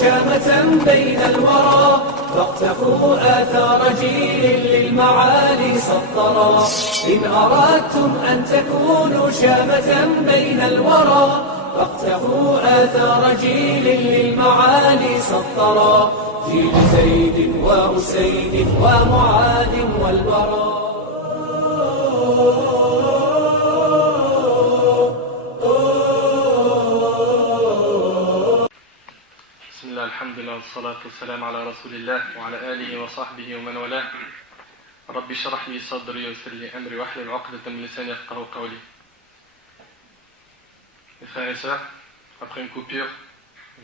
شامة بين الورى فاقتفوا آثار جيل للمعالي سطرا. إن أردتم أن تكونوا شامة بين الورى فاقتفوا آثار جيل للمعالي سطرا. جيل زيد وأسيد ومعاذ والبراء. بسم الله الحمد لله والصلاة والسلام على رسول الله وعلى آله وصحبه ومن والاه. رب اشرح لي صدري ويسر لي أمري واحلل عقدة من لساني يفقهوا قولي. Mes frères et sœurs, après une coupure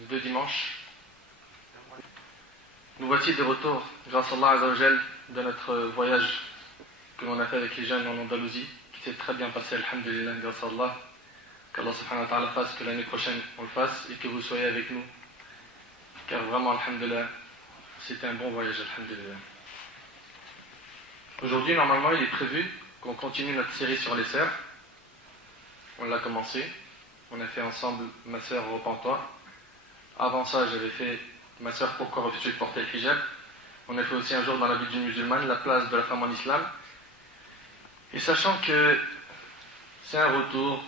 de 2 dimanches, nous voici de retour, grâce à Allah Azza wa Jal, de notre voyage que l'on a fait avec les jeunes en Andalousie, qui s'est très bien passé, alhamdulillah, grâce à Allah. Qu'Allah subhanahu wa ta'ala fasse que l'année prochaine on le fasse et que vous soyez avec nous. Car vraiment, alhamdulillah, c'était un bon voyage, alhamdulillah. Aujourd'hui, normalement, il est prévu qu'on continue notre série sur les sœurs. On l'a commencé. On a fait ensemble ma sœur Repens-toi. Avant ça, j'avais fait ma sœur Pourquoi refus-tu de porter le hijab. On a fait aussi un jour dans la vie d'une musulmane, la place de la femme en islam. Et sachant que c'est un retour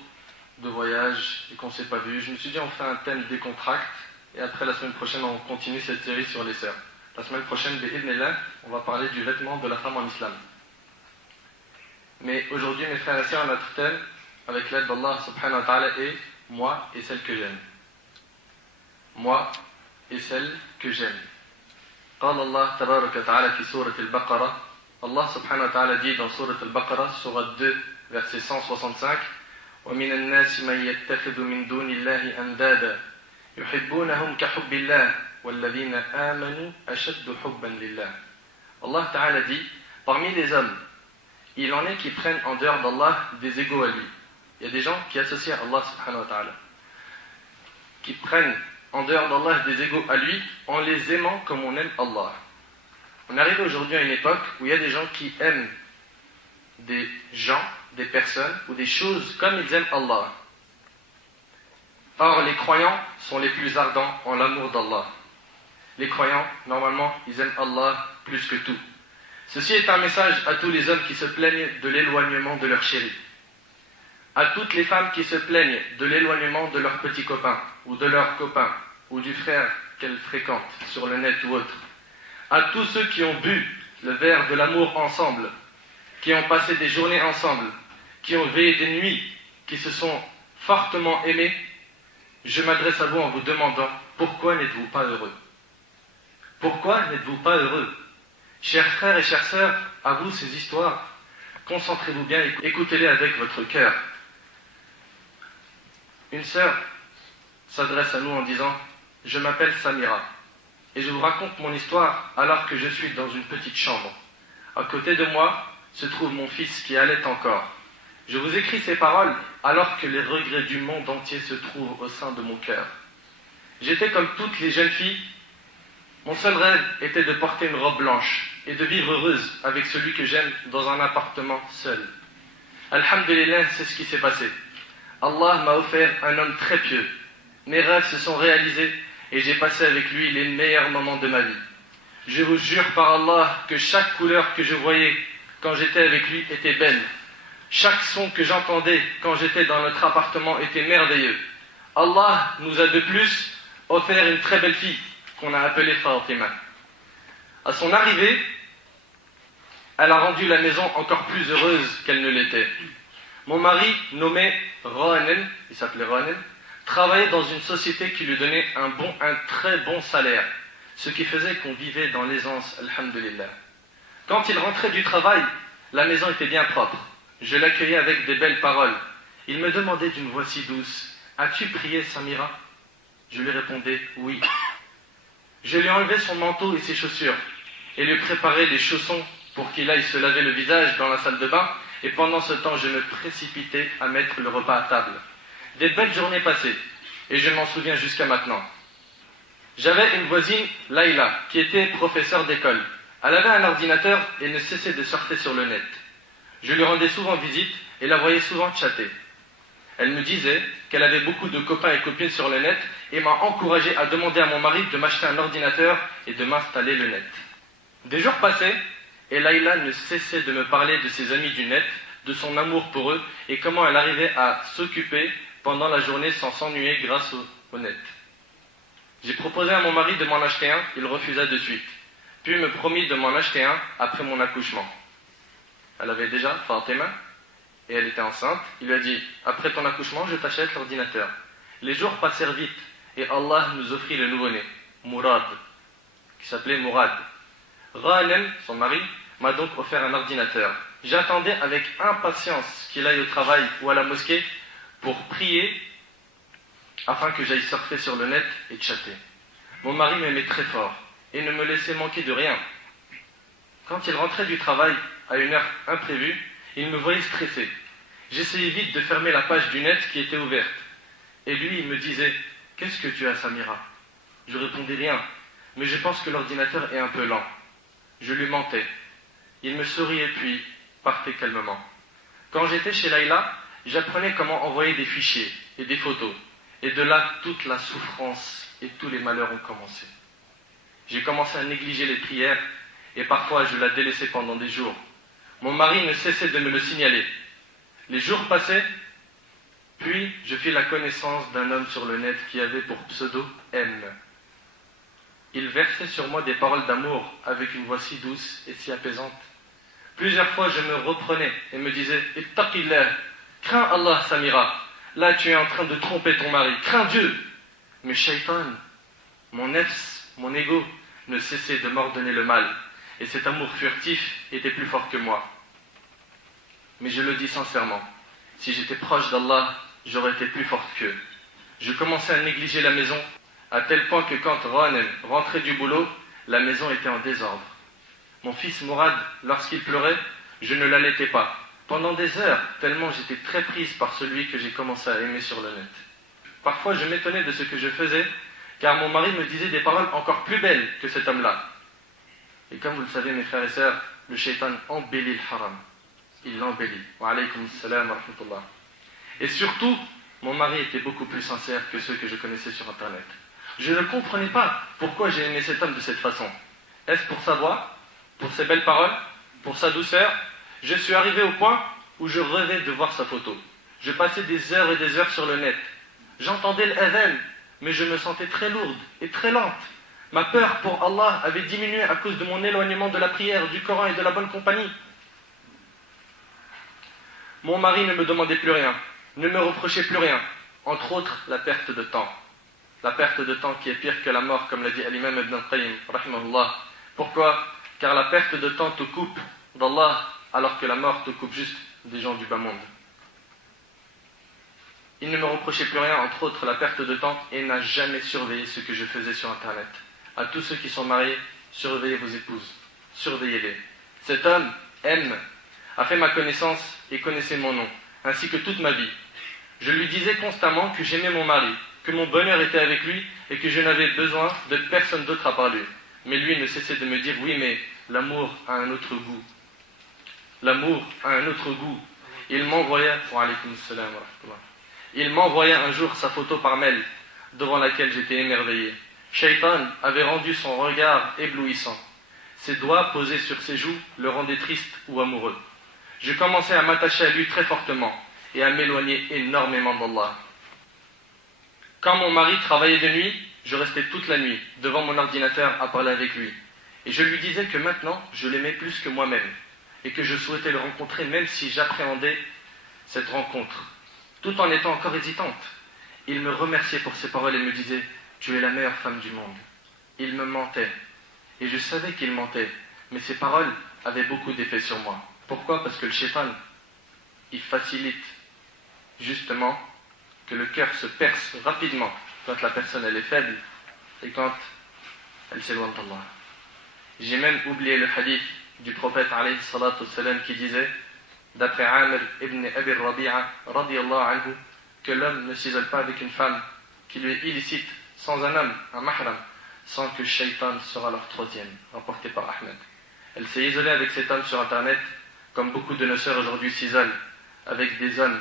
de voyage et qu'on ne s'est pas vu, je me suis dit on fait un thème décontracté. Et après, la semaine prochaine, on continue cette série sur les sœurs. La semaine prochaine, bi'idhnillah, on va parler du vêtement de la femme en islam. Mais aujourd'hui, mes frères et sœurs, notre thème, avec l'aide d'Allah subhanahu wa ta'ala, est moi et celle que j'aime. Moi et celle que j'aime. قال الله تبارك وتعالى في سورة البقرة. Allah subhanahu wa ta'ala dit dans سورة البقرة, sourate 2, verset 165, وَمِنَ النَّاسِ مَنْ يَتَّخِذُ مِنْ دُونِ اللَّهِ أَنْدَادًا يحبونهم كحب الله والذين آمنوا أشد حبا لله. Allah Ta'ala dit, parmi les hommes, il en est qui prennent en dehors d'Allah des égaux à lui. Il y a des gens qui associent à Allah subhanahu wa ta'ala, qui prennent en dehors d'Allah des égaux à lui en les aimant comme on aime Allah. On arrive aujourd'hui à une époque où il y a des gens qui aiment des gens, des personnes ou des choses comme ils aiment Allah. Or, les croyants sont les plus ardents en l'amour d'Allah. Les croyants, normalement, ils aiment Allah plus que tout. Ceci est un message à tous les hommes qui se plaignent de l'éloignement de leur chéri. À toutes les femmes qui se plaignent de l'éloignement de leurs petits copains, ou de leurs copains, ou du frère qu'elles fréquentent sur le net ou autre. À tous ceux qui ont bu le verre de l'amour ensemble, qui ont passé des journées ensemble, qui ont veillé des nuits, qui se sont fortement aimés, je m'adresse à vous en vous demandant, pourquoi n'êtes-vous pas heureux? Pourquoi n'êtes-vous pas heureux? Chers frères et chères sœurs, à vous ces histoires, concentrez-vous bien et écoutez-les avec votre cœur. Une sœur s'adresse à nous en disant, je m'appelle Samira, et je vous raconte mon histoire alors que je suis dans une petite chambre. À côté de moi se trouve mon fils qui allait encore. Je vous écris ces paroles alors que les regrets du monde entier se trouvent au sein de mon cœur. J'étais comme toutes les jeunes filles. Mon seul rêve était de porter une robe blanche et de vivre heureuse avec celui que j'aime dans un appartement seul. Alhamdulillah, c'est ce qui s'est passé. Allah m'a offert un homme très pieux. Mes rêves se sont réalisés et j'ai passé avec lui les meilleurs moments de ma vie. Je vous jure par Allah que chaque couleur que je voyais quand j'étais avec lui était belle. Chaque son que j'entendais quand j'étais dans notre appartement était merveilleux. Allah nous a de plus offert une très belle fille qu'on a appelée Fatima. À son arrivée, elle a rendu la maison encore plus heureuse qu'elle ne l'était. Mon mari, nommé Rohanen, il s'appelait Rohanen, travaillait dans une société qui lui donnait un très bon salaire, ce qui faisait qu'on vivait dans l'aisance, alhamdulillah. Quand il rentrait du travail, la maison était bien propre. Je l'accueillais avec des belles paroles. Il me demandait d'une voix si douce, « As-tu prié, Samira ?» Je lui répondais, « Oui. » Je lui enlevais son manteau et ses chaussures, et lui préparais les chaussons pour qu'il aille se laver le visage dans la salle de bain, et pendant ce temps, je me précipitais à mettre le repas à table. Des belles journées passées, et je m'en souviens jusqu'à maintenant. J'avais une voisine, Laïla, qui était professeure d'école. Elle avait un ordinateur et ne cessait de surfer sur le net. Je lui rendais souvent visite et la voyais souvent chatter. Elle me disait qu'elle avait beaucoup de copains et copines sur le net et m'a encouragé à demander à mon mari de m'acheter un ordinateur et de m'installer le net. Des jours passaient et Layla ne cessait de me parler de ses amis du net, de son amour pour eux et comment elle arrivait à s'occuper pendant la journée sans s'ennuyer grâce au net. J'ai proposé à mon mari de m'en acheter un, il refusa de suite. Puis il me promit de m'en acheter un après mon accouchement. Elle avait déjà Fatima et elle était enceinte. Il lui a dit, après ton accouchement, je t'achète l'ordinateur. Les jours passèrent vite et Allah nous offrit le nouveau-né, Mourad, qui s'appelait Mourad. Ghanem, son mari, m'a donc offert un ordinateur. J'attendais avec impatience qu'il aille au travail ou à la mosquée pour prier afin que j'aille surfer sur le net et chatter. Mon mari m'aimait très fort et ne me laissait manquer de rien. Quand il rentrait du travail à une heure imprévue, il me voyait stressé. J'essayais vite de fermer la page du net qui était ouverte. Et lui, il me disait « Qu'est-ce que tu as, Samira ?» Je répondais rien, mais je pense que l'ordinateur est un peu lent. Je lui mentais. Il me souriait puis partait calmement. Quand j'étais chez Layla, j'apprenais comment envoyer des fichiers et des photos. Et de là, toute la souffrance et tous les malheurs ont commencé. J'ai commencé à négliger les prières et parfois je la délaissais pendant des jours. Mon mari ne cessait de me le signaler. Les jours passaient, puis je fis la connaissance d'un homme sur le net qui avait pour pseudo M. Il versait sur moi des paroles d'amour avec une voix si douce et si apaisante. Plusieurs fois je me reprenais et me disais « Ittaqillah, crains Allah Samira, là tu es en train de tromper ton mari, crains Dieu !» Mais Shaitan, mon nefs, mon ego, ne cessait de m'ordonner le mal, et cet amour furtif était plus fort que moi. Mais je le dis sincèrement, si j'étais proche d'Allah, j'aurais été plus forte qu'eux. Je commençais à négliger la maison, à tel point que quand Rohan rentrait du boulot, la maison était en désordre. Mon fils Mourad, lorsqu'il pleurait, je ne l'allaitais pas. Pendant des heures, tellement j'étais très prise par celui que j'ai commencé à aimer sur le net. Parfois, je m'étonnais de ce que je faisais, car mon mari me disait des paroles encore plus belles que cet homme-là. Et comme vous le savez, mes frères et sœurs, le shaitan embellit le haram. Il l'embellit. Wa alaykum assalam wa rahmatullah. Et surtout, mon mari était beaucoup plus sincère que ceux que je connaissais sur Internet. Je ne comprenais pas pourquoi j'ai aimé cet homme de cette façon. Est-ce pour sa voix, pour ses belles paroles, pour sa douceur? Je suis arrivé au point où je rêvais de voir sa photo. Je passais des heures et des heures sur le net. J'entendais l'adhan, mais je me sentais très lourde et très lente. Ma peur pour Allah avait diminué à cause de mon éloignement de la prière, du Coran et de la bonne compagnie. Mon mari ne me demandait plus rien, ne me reprochait plus rien, entre autres la perte de temps. La perte de temps qui est pire que la mort, comme l'a dit l'imam Ibn al-Qayyim, rahimahullah. Pourquoi? Car la perte de temps te coupe d'Allah, alors que la mort te coupe juste des gens du bas monde. Il ne me reprochait plus rien, entre autres la perte de temps, et n'a jamais surveillé ce que je faisais sur Internet. À tous ceux qui sont mariés, surveillez vos épouses, surveillez-les. Cet homme, M, a fait ma connaissance et connaissait mon nom, ainsi que toute ma vie. Je lui disais constamment que j'aimais mon mari, que mon bonheur était avec lui et que je n'avais besoin de personne d'autre à part lui. Mais lui ne cessait de me dire, oui, mais l'amour a un autre goût. L'amour a un autre goût. Il m'envoya, un jour sa photo par mail, devant laquelle j'étais émerveillé. Shaitan avait rendu son regard éblouissant. Ses doigts posés sur ses joues le rendaient triste ou amoureux. Je commençais à m'attacher à lui très fortement et à m'éloigner énormément d'Allah. Quand mon mari travaillait de nuit, je restais toute la nuit devant mon ordinateur à parler avec lui. Et je lui disais que maintenant, je l'aimais plus que moi-même et que je souhaitais le rencontrer même si j'appréhendais cette rencontre, tout en étant encore hésitante. Il me remerciait pour ses paroles et me disait « Tu es la meilleure femme du monde ». Il me mentait. Et je savais qu'il mentait, mais ses paroles avaient beaucoup d'effet sur moi. Pourquoi? Parce que le shaitan, il facilite justement que le cœur se perce rapidement quand la personne elle est faible et quand elle s'éloigne d'Allah. J'ai même oublié le hadith du prophète alayhi salatu wassalam qui disait, d'après Amr ibn Abi Rabi'a radiyallahu anhu, que l'homme ne s'isole pas avec une femme qui lui est illicite sans un homme, un mahram, sans que Shaitan sera leur troisième, rapporté par Ahmed. Elle s'est isolée avec cet homme sur Internet, comme beaucoup de nos sœurs aujourd'hui s'isolent avec des hommes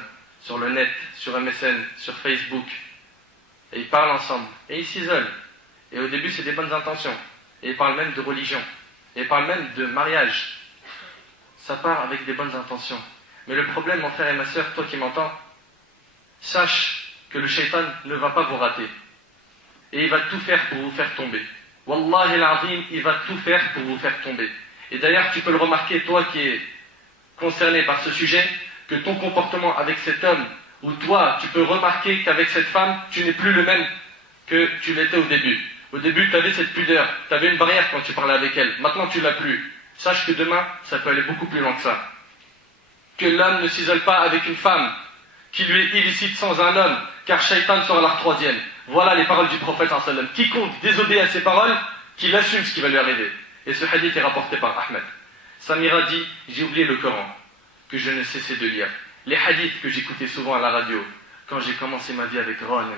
sur le net, sur MSN, sur Facebook, et ils parlent ensemble, et ils s'isolent. Et au début, c'est des bonnes intentions. Et ils parlent même de religion. Et ils parlent même de mariage. Ça part avec des bonnes intentions. Mais le problème, mon frère et ma sœur, toi qui m'entends, sache que le shaitan ne va pas vous rater. Et il va tout faire pour vous faire tomber. Wallahi al-azim, il va tout faire pour vous faire tomber. Et d'ailleurs, tu peux le remarquer, toi qui es concerné par ce sujet, que ton comportement avec cet homme, ou toi, tu peux remarquer qu'avec cette femme, tu n'es plus le même que tu l'étais au début. Au début, tu avais cette pudeur, tu avais une barrière quand tu parlais avec elle. Maintenant, tu l'as plus. Sache que demain, ça peut aller beaucoup plus loin que ça. Que l'homme ne s'isole pas avec une femme qui lui est illicite sans un homme, car Shaitan sera leur troisième. Voilà les paroles du prophète sallallahu alayhi wa sallam. Quiconque désobéit à ces paroles, qu'il assume ce qui va lui arriver. Et ce hadith est rapporté par Ahmed. Samira dit, j'ai oublié le Coran, que je ne cessais de lire. Les hadiths que j'écoutais souvent à la radio, quand j'ai commencé ma vie avec Ronan,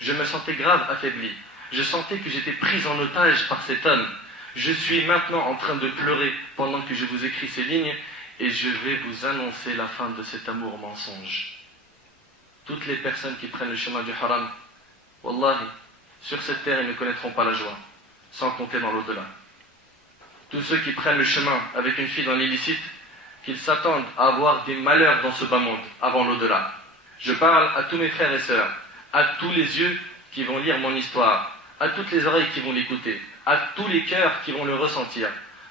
je me sentais grave affaibli. Je sentais que j'étais pris en otage par cet homme. Je suis maintenant en train de pleurer pendant que je vous écris ces lignes, et je vais vous annoncer la fin de cet amour mensonge. Toutes les personnes qui prennent le chemin du haram, wallahi, sur cette terre, ils ne connaîtront pas la joie, sans compter dans l'au-delà. Tous ceux qui prennent le chemin avec une fille dans l'illicite, qu'ils s'attendent à avoir des malheurs dans ce bas monde, avant l'au-delà. Je parle à tous mes frères et sœurs, à tous les yeux qui vont lire mon histoire, à toutes les oreilles qui vont l'écouter, à tous les cœurs qui vont le ressentir.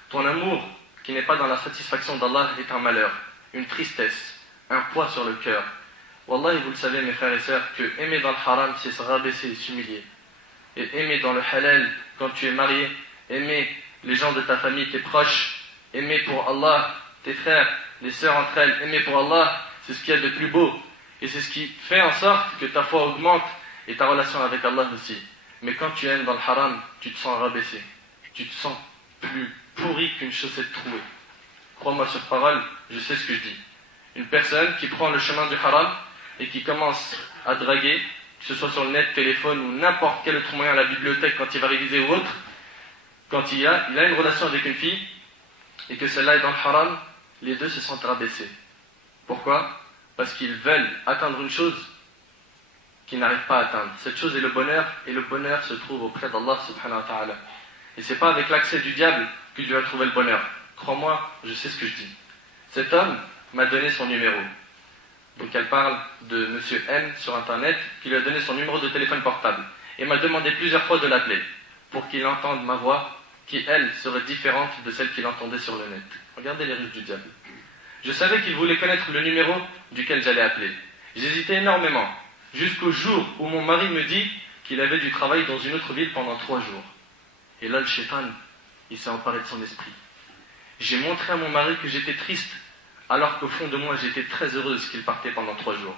Ton amour, qui n'est pas dans la satisfaction d'Allah, est un malheur, une tristesse, un poids sur le cœur. Wallahi, vous le savez mes frères et sœurs, que aimer dans le haram, c'est se rabaisser et s'humilier. Et aimer dans le halal, quand tu es marié, aimer les gens de ta famille, tes proches, aimer pour Allah, tes frères, les sœurs entre elles, aimer pour Allah, c'est ce qu'il y a de plus beau. Et c'est ce qui fait en sorte que ta foi augmente et ta relation avec Allah aussi. Mais quand tu aimes dans le haram, tu te sens rabaissé. Tu te sens plus pourri qu'une chaussette trouée. Crois-moi sur parole, je sais ce que je dis. Une personne qui prend le chemin du haram et qui commence à draguer, que ce soit sur le net, téléphone ou n'importe quel autre moyen à la bibliothèque quand il va réviser ou autre, quand il a une relation avec une fille et que celle-là est dans le haram, les deux se sentent rabaissés. Pourquoi ? Parce qu'ils veulent atteindre une chose qu'ils n'arrivent pas à atteindre. Cette chose est le bonheur, et le bonheur se trouve auprès d'Allah subhanahu wa ta'ala. Et c'est pas avec l'accès du diable que tu vas trouver le bonheur. Crois-moi, je sais ce que je dis. Cet homme m'a donné son numéro. Donc elle parle de Monsieur M sur internet, qui lui a donné son numéro de téléphone portable. Et m'a demandé plusieurs fois de l'appeler, pour qu'il entende ma voix, qui elle serait différente de celle qu'il entendait sur le net. Regardez les ruses du diable. Je savais qu'il voulait connaître le numéro duquel j'allais appeler. J'hésitais énormément, jusqu'au jour où mon mari me dit qu'il avait du travail dans une autre ville pendant 3 jours. Et là, le shaitan, il s'est emparé de son esprit. J'ai montré à mon mari que j'étais triste, alors qu'au fond de moi, j'étais très heureuse qu'il partait pendant 3 jours.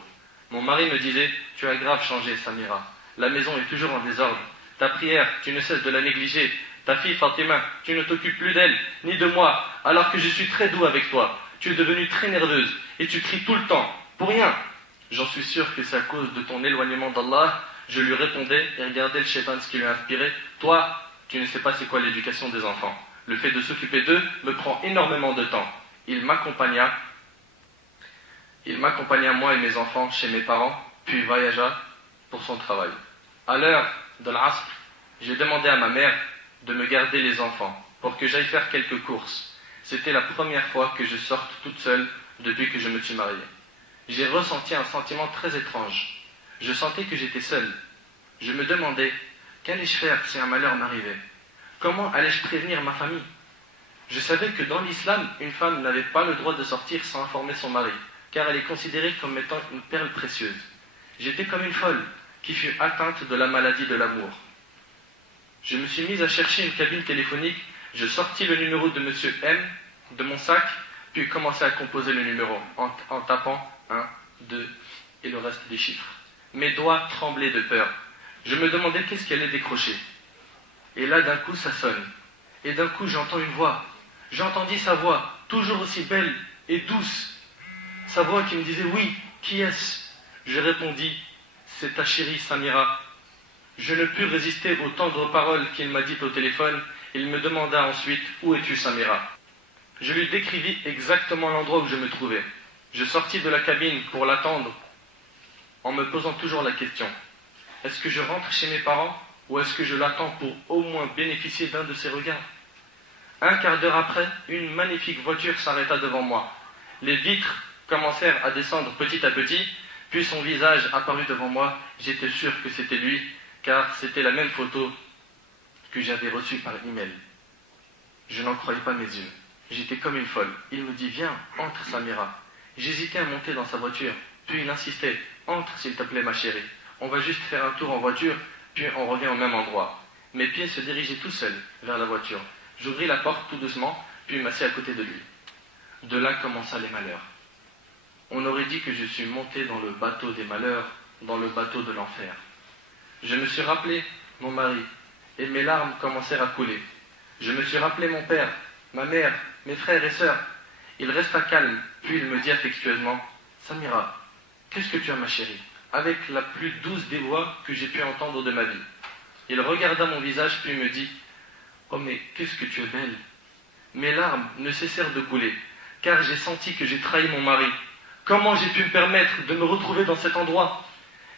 Mon mari me disait, tu as grave changé, Samira. La maison est toujours en désordre. Ta prière, tu ne cesses de la négliger. Ta fille Fatima, tu ne t'occupes plus d'elle, ni de moi, alors que je suis très doux avec toi. Tu es devenue très nerveuse, et tu cries tout le temps, pour rien. J'en suis sûr que c'est à cause de ton éloignement d'Allah. Je lui répondais, et regardez le shaitan ce qui lui a inspiré. Toi, tu ne sais pas c'est quoi l'éducation des enfants. Le fait de s'occuper d'eux me prend énormément de temps. Il m'accompagna, moi et mes enfants, chez mes parents, puis voyagea pour son travail. À l'heure de l'Asr, j'ai demandé à ma mère de me garder les enfants, pour que j'aille faire quelques courses. C'était la première fois que je sorte toute seule depuis que je me suis marié. J'ai ressenti un sentiment très étrange. Je sentais que j'étais seul. Je me demandais, qu'allais-je faire si un malheur m'arrivait ? Comment allais-je prévenir ma famille ? Je savais que dans l'islam, une femme n'avait pas le droit de sortir sans informer son mari, car elle est considérée comme étant une perle précieuse. J'étais comme une folle qui fut atteinte de la maladie de l'amour. Je me suis mise à chercher une cabine téléphonique. Je sortis le numéro de Monsieur M de mon sac, puis commençai à composer le numéro en tapant 1, 2 et le reste des chiffres. Mes doigts tremblaient de peur. Je me demandais qu'est-ce qui allait décrocher. Et là, d'un coup, ça sonne. Et d'un coup, j'entends une voix. J'entendis sa voix, toujours aussi belle et douce. Sa voix qui me disait « Oui, qui est-ce » Je répondis « C'est ta chérie Samira ». Je ne pus résister aux tendres paroles qu'il m'a dites au téléphone. Il me demanda ensuite « Où es-tu, Samira ?» Je lui décrivis exactement l'endroit où je me trouvais. Je sortis de la cabine pour l'attendre en me posant toujours la question, est-ce que je rentre chez mes parents ou est-ce que je l'attends pour au moins bénéficier d'un de ses regards? Un quart d'heure après, une magnifique voiture s'arrêta devant moi. Les vitres commencèrent à descendre petit à petit, puis son visage apparut devant moi. J'étais sûr que c'était lui, car c'était la même photo que j'avais reçue par email. Je n'en croyais pas mes yeux. J'étais comme une folle. Il me dit, viens, entre Samira. J'hésitais à monter dans sa voiture, puis il insistait, entre s'il te plaît ma chérie. On va juste faire un tour en voiture, puis on revient au même endroit. Mes pieds se dirigeaient tout seuls vers la voiture. J'ouvris la porte tout doucement, puis m'assis à côté de lui. De là commença les malheurs. On aurait dit que je suis monté dans le bateau des malheurs, dans le bateau de l'enfer. Je me suis rappelé mon mari, et mes larmes commencèrent à couler. Je me suis rappelé mon père, ma mère, mes frères et sœurs. Il resta calme, puis il me dit affectueusement, « Samira, qu'est-ce que tu as ma chérie ?» avec la plus douce des voix que j'ai pu entendre de ma vie. Il regarda mon visage, puis me dit, « Oh mais qu'est-ce que tu es belle !» Mes larmes ne cessèrent de couler, car j'ai senti que j'ai trahi mon mari. Comment j'ai pu me permettre de me retrouver dans cet endroit?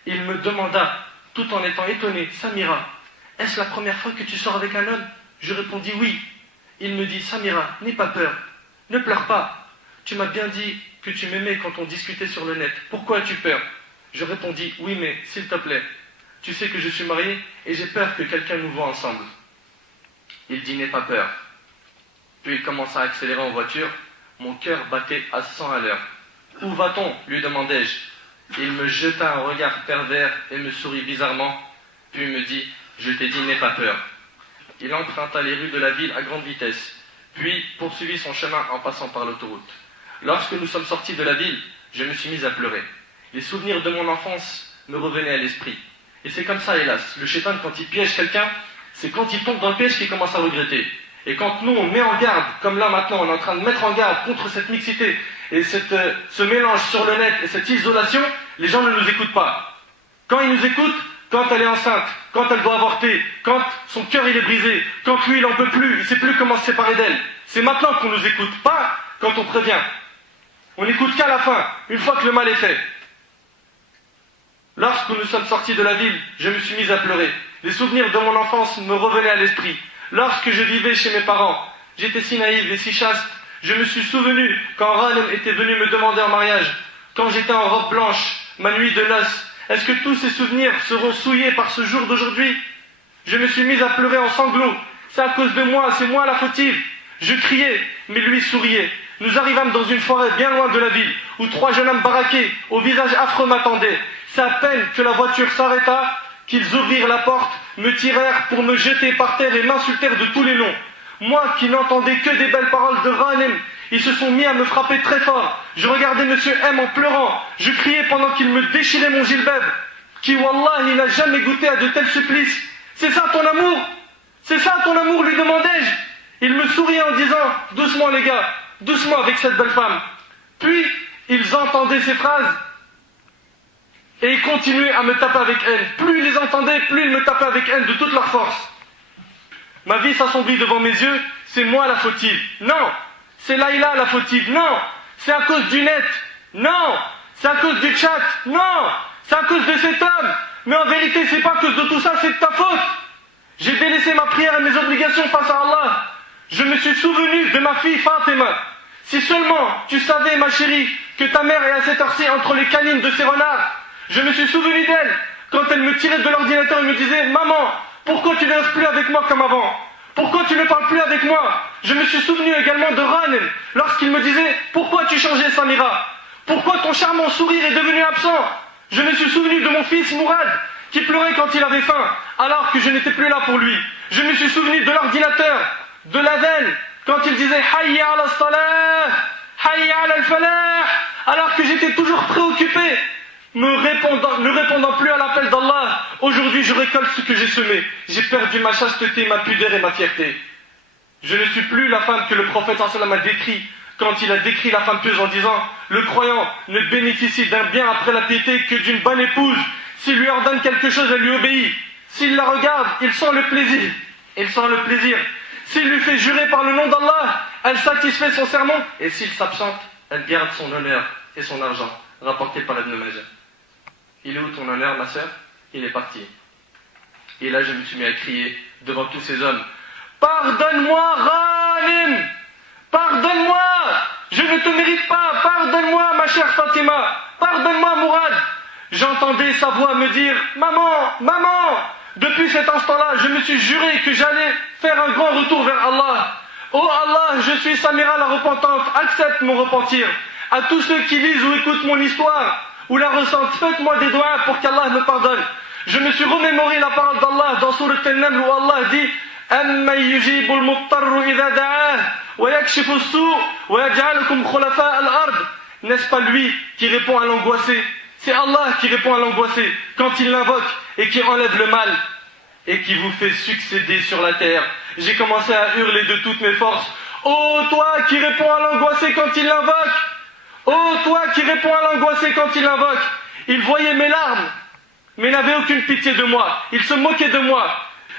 Il me demanda, tout en étant étonné, « Samira, est-ce la première fois que tu sors avec un homme ?» Je répondis « Oui ». Il me dit, « Samira, n'aie pas peur, ne pleure pas. Tu m'as bien dit que tu m'aimais quand on discutait sur le net. Pourquoi as-tu peur ?» Je répondis, « Oui, mais s'il te plaît, tu sais que je suis marié et j'ai peur que quelqu'un nous voie ensemble. » Il dit, « N'aie pas peur. » Puis il commença à accélérer en voiture. Mon cœur battait à 100 à l'heure. « Où va-t-on » lui demandai-je. Il me jeta un regard pervers et me sourit bizarrement. Puis il me dit, « Je t'ai dit, n'aie pas peur. » Il emprunta les rues de la ville à grande vitesse, puis poursuivit son chemin en passant par l'autoroute. Lorsque nous sommes sortis de la ville, je me suis mis à pleurer. Les souvenirs de mon enfance me revenaient à l'esprit. Et c'est comme ça, hélas. Le shaitan, quand il piège quelqu'un, c'est quand il tombe dans le piège qu'il commence à regretter. Et quand nous, on met en garde, comme là maintenant, on est en train de mettre en garde contre cette mixité et ce mélange sur le net et cette isolation, les gens ne nous écoutent pas. Quand ils nous écoutent, quand elle est enceinte, quand elle doit avorter, quand son cœur il est brisé, quand lui il n'en peut plus, il ne sait plus comment se séparer d'elle. C'est maintenant qu'on nous écoute, pas quand on prévient. On n'écoute qu'à la fin, une fois que le mal est fait. Lorsque nous sommes sortis de la ville, je me suis mis à pleurer. Les souvenirs de mon enfance me revenaient à l'esprit. Lorsque je vivais chez mes parents, j'étais si naïve et si chaste. Je me suis souvenu quand Ranem était venu me demander en mariage, quand j'étais en robe blanche, ma nuit de noces. Est-ce que tous ces souvenirs seront souillés par ce jour d'aujourd'hui? Je me suis mis à pleurer en sanglots. C'est à cause de moi, c'est moi la fautive. Je criais, mais lui souriait. Nous arrivâmes dans une forêt bien loin de la ville, où 3 jeunes hommes baraqués, au visage affreux m'attendaient. C'est à peine que la voiture s'arrêta, qu'ils ouvrirent la porte, me tirèrent pour me jeter par terre et m'insultèrent de tous les noms. Moi qui n'entendais que des belles paroles de Ranem, ils se sont mis à me frapper très fort. Je regardais Monsieur M en pleurant. Je criais pendant qu'il me déchirait mon gilbab. Qui, wallah, il n'a jamais goûté à de tels supplices. C'est ça ton amour? C'est ça ton amour, lui demandai-je. Il me souriait en disant, doucement les gars, doucement avec cette belle femme. Puis, ils entendaient ces phrases et ils continuaient à me taper avec haine. Plus ils les entendaient, plus ils me tapaient avec haine de toute leur force. Ma vie s'assombrit devant mes yeux, c'est moi la fautive. Non, c'est Laïla la fautive. Non, c'est à cause du net. Non, c'est à cause du chat. Non, c'est à cause de cet homme. Mais en vérité, c'est pas à cause de tout ça, c'est de ta faute. J'ai délaissé ma prière et mes obligations face à Allah. Je me suis souvenu de ma fille Fatima. Si seulement tu savais, ma chérie, que ta mère est à cette heure-ci entre les canines de ces renards. Je me suis souvenu d'elle quand elle me tirait de l'ordinateur et me disait « Maman, pourquoi tu ne restes plus avec moi comme avant? Pourquoi tu ne parles plus avec moi ?» Je me suis souvenu également de Ranem lorsqu'il me disait « Pourquoi tu changeais, Samira? Pourquoi ton charmant sourire est devenu absent ?» Je me suis souvenu de mon fils Mourad qui pleurait quand il avait faim alors que je n'étais plus là pour lui. Je me suis souvenu de l'ordinateur, de la veine, quand il disait « Hayya ala salah, hayya ala al-falah » alors que j'étais toujours préoccupé, ne répondant plus à l'appel d'Allah. Aujourd'hui, je récolte ce que j'ai semé. J'ai perdu ma chasteté, ma pudeur et ma fierté. Je ne suis plus la femme que le prophète sallallahu alayhi wa sallam a décrit quand il a décrit la femme pieuse en disant « Le croyant ne bénéficie d'un bien après la piété que d'une bonne épouse. S'il lui ordonne quelque chose, elle lui obéit. S'il la regarde, il sent le plaisir. Il sent le plaisir. S'il lui fait jurer par le nom d'Allah, elle satisfait son serment. Et s'il s'absente, elle garde son honneur et son argent. » Rapporté par l'Ibn Majah. il est où ton honneur, ma sœur? Il est parti. Et là, je me suis mis à crier devant tous ces hommes, pardonne-moi, Ghanim! Pardonne-moi! Je ne te mérite pas! Pardonne-moi, ma chère Fatima! Pardonne-moi, Mourad! J'entendais sa voix me dire, maman, maman! Depuis cet instant-là, je me suis juré que j'allais faire un grand retour vers Allah. Oh Allah, je suis Samira la repentante, accepte mon repentir. À tous ceux qui lisent ou écoutent mon histoire, ou la ressentent, faites-moi des doigts pour qu'Allah me pardonne. Je me suis remémoré la parole d'Allah dans Surat Al-Naml où Allah dit أَمَّنْ يُجِيبُ الْمُضْطَرُّ إِذَا دَعَاهُ وَيَكْشِفُ السُّوءَ وَيَجْعَلُكُمْ خُلَفَاءَ الْأَرْضِ. N'est-ce pas lui qui répond à l'angoissé? C'est Allah qui répond à l'angoissé quand il l'invoque et qui enlève le mal et qui vous fait succéder sur la terre. J'ai commencé à hurler de toutes mes forces. Oh toi qui réponds à l'angoissé quand il l'invoque! Oh toi qui réponds à l'angoissé quand il l'invoque! Il voyait mes larmes, mais n'avait aucune pitié de moi. Il se moquait de moi.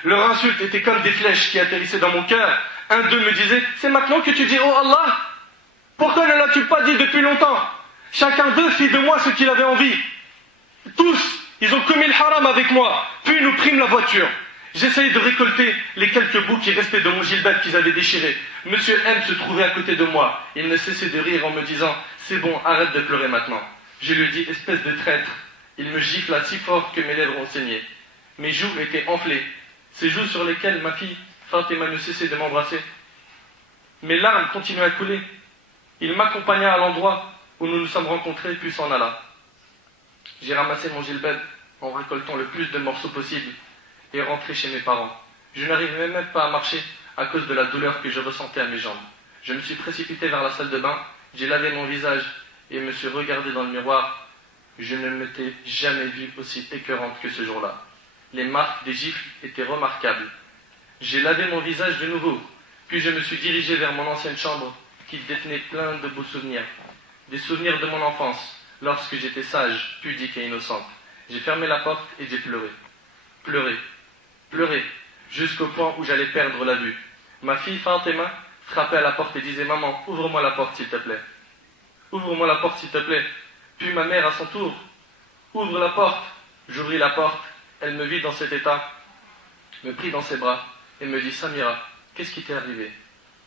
Leur insulte était comme des flèches qui atterrissaient dans mon cœur. Un d'eux me disait, c'est maintenant que tu dis, oh Allah, pourquoi ne l'as-tu pas dit depuis longtemps? Chacun d'eux fit de moi ce qu'il avait envie. Tous, ils ont commis le haram avec moi, puis nous prîmes la voiture. J'essayais de récolter les quelques bouts qui restaient de mon gilbert qu'ils avaient déchiré. Monsieur M se trouvait à côté de moi. Il ne cessait de rire en me disant, c'est bon, arrête de pleurer maintenant. Je lui dis, espèce de traître. Il me gifla si fort que mes lèvres ont saigné. Mes joues étaient enflées. Ces joues sur lesquelles ma fille Fatima ne cessait de m'embrasser. Mes larmes continuaient à couler. Il m'accompagna à l'endroit où nous nous sommes rencontrés, puis s'en alla. J'ai ramassé mon gilbert en récoltant le plus de morceaux possible et rentré chez mes parents. Je n'arrivais même pas à marcher à cause de la douleur que je ressentais à mes jambes. Je me suis précipité vers la salle de bain, j'ai lavé mon visage et me suis regardé dans le miroir. Je ne m'étais jamais vue aussi écœurante que ce jour-là. Les marques des gifles étaient remarquables. J'ai lavé mon visage de nouveau, puis je me suis dirigé vers mon ancienne chambre qui détenait plein de beaux souvenirs. Des souvenirs de mon enfance, lorsque j'étais sage, pudique et innocente. J'ai fermé la porte et j'ai pleuré. Pleuré. Pleuré. Jusqu'au point où j'allais perdre la vue. Ma fille Fatima frappait à la porte et disait « Maman, ouvre-moi la porte s'il te plaît. Ouvre-moi la porte s'il te plaît. » Puis ma mère à son tour « Ouvre la porte. » J'ouvris la porte. Elle me vit dans cet état, me prit dans ses bras et me dit « Samira, qu'est-ce qui t'est arrivé?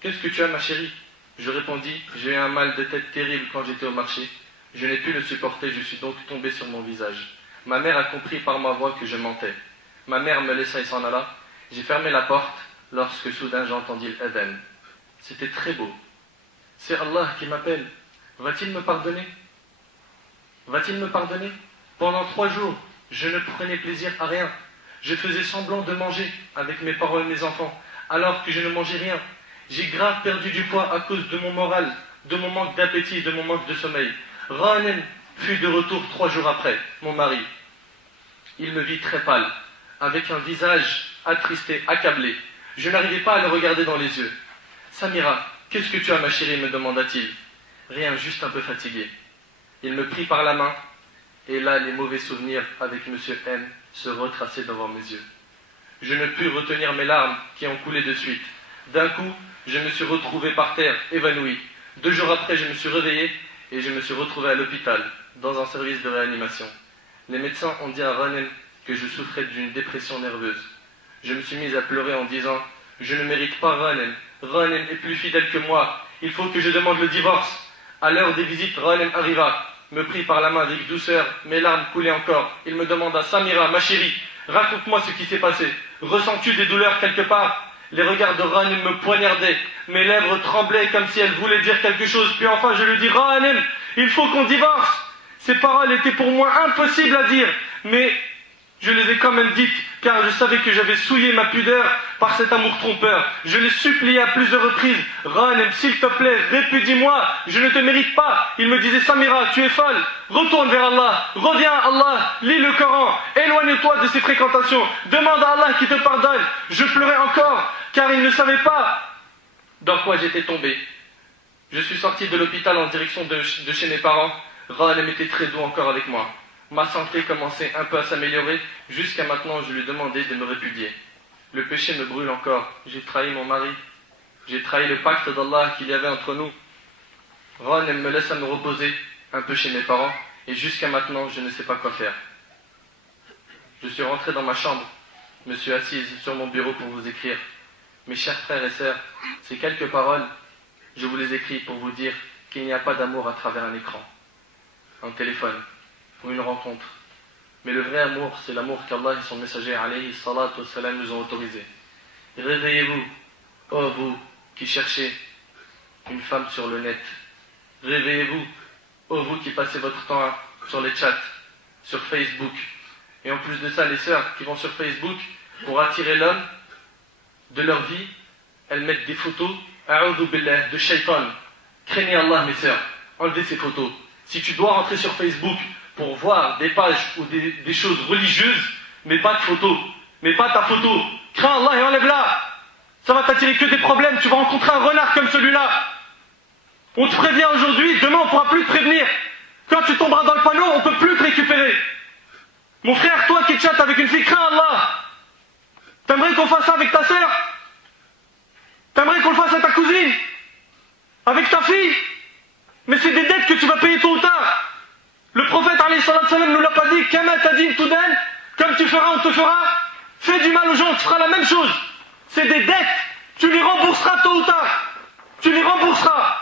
Qu'est-ce que tu as, ma chérie ?» Je répondis « J'ai eu un mal de tête terrible quand j'étais au marché. Je n'ai pu le supporter, je suis donc tombé sur mon visage. » Ma mère a compris par ma voix que je mentais. Ma mère me laissa et s'en alla. J'ai fermé la porte lorsque soudain j'entendis l'adhan. C'était très beau. C'est Allah qui m'appelle. Va-t-il me pardonner? Va-t-il me pardonner? Pendant 3 jours, je ne prenais plaisir à rien. Je faisais semblant de manger avec mes parents et mes enfants, alors que je ne mangeais rien. J'ai grave perdu du poids à cause de mon moral, de mon manque d'appétit et de mon manque de sommeil. Ghanem fut de retour 3 jours après, mon mari. Il me vit très pâle, avec un visage attristé, accablé. Je n'arrivais pas à le regarder dans les yeux. « Samira, qu'est-ce que tu as, ma chérie ?» me demanda-t-il. « Rien, juste un peu fatigué. » Il me prit par la main, et là les mauvais souvenirs avec Monsieur M se retraçaient devant mes yeux. Je ne pus retenir mes larmes qui ont coulé de suite. D'un coup, je me suis retrouvé par terre, évanoui. 2 jours après, je me suis réveillé et je me suis retrouvé à l'hôpital, dans un service de réanimation. Les médecins ont dit à Ghanem que je souffrais d'une dépression nerveuse. Je me suis mis à pleurer en disant « Je ne mérite pas Ghanem. Ghanem est plus fidèle que moi. Il faut que je demande le divorce. » À l'heure des visites, Ghanem arriva, me prit par la main avec douceur, mes larmes coulaient encore. Il me demanda « Samira, ma chérie, raconte-moi ce qui s'est passé. Ressens-tu des douleurs quelque part ?» Les regards de Ghanem me poignardaient. Mes lèvres tremblaient comme si elles voulaient dire quelque chose. Puis enfin je lui dis « Ghanem, il faut qu'on divorce !» Ces paroles étaient pour moi impossibles à dire, mais je les ai quand même dites, car je savais que j'avais souillé ma pudeur par cet amour trompeur. Je l'ai supplié à plusieurs reprises. « Ghanem, s'il te plaît, répudie-moi, je ne te mérite pas. » Il me disait « Samira, tu es folle, retourne vers Allah, reviens à Allah, lis le Coran, éloigne-toi de ces fréquentations, demande à Allah qui te pardonne. » Je pleurais encore, car il ne savait pas dans quoi j'étais tombé. Je suis sorti de l'hôpital en direction de chez mes parents. Ghanem était très doux encore avec moi. Ma santé commençait un peu à s'améliorer. Jusqu'à maintenant, je lui demandais de me répudier. Le péché me brûle encore. J'ai trahi mon mari. J'ai trahi le pacte d'Allah qu'il y avait entre nous. Ghanem me laisse à me reposer un peu chez mes parents. Et jusqu'à maintenant, je ne sais pas quoi faire. Je suis rentré dans ma chambre, me suis assise sur mon bureau pour vous écrire. Mes chers frères et sœurs, ces quelques paroles, je vous les écris pour vous dire qu'il n'y a pas d'amour à travers un écran, un téléphone ou une rencontre. Mais le vrai amour, c'est l'amour qu'Allah et son messager alayhi salatu wassalam nous ont autorisé. Réveillez-vous, ô vous qui cherchez une femme sur le net. Réveillez-vous, ô vous qui passez votre temps sur les chats, sur Facebook. Et en plus de ça, les sœurs qui vont sur Facebook pour attirer l'homme de leur vie, elles mettent des photos, a'udhu billah, de shaitan. Craignez Allah, mes sœurs, enlevez ces photos. Si tu dois rentrer sur Facebook pour voir des pages ou des choses religieuses, mais pas de photos, mais pas ta photo, crains Allah et enlève-la. Ça va t'attirer que des problèmes, tu vas rencontrer un renard comme celui-là. On te prévient aujourd'hui, demain on ne pourra plus te prévenir. Quand tu tomberas dans le panneau, on ne peut plus te récupérer. Mon frère, toi qui chattes avec une fille, crains Allah. T'aimerais qu'on fasse ça avec ta sœur? T'aimerais qu'on le fasse à ta cousine? Avec ta fille? Mais c'est des dettes que tu vas payer tôt ou tard. Le prophète alayhi salatu wassalam nous l'a pas dit, Kama tadin tudan, comme tu feras, on te fera. Fais du mal aux gens, tu feras la même chose. C'est des dettes, tu les rembourseras tôt ou tard. Tu les rembourseras.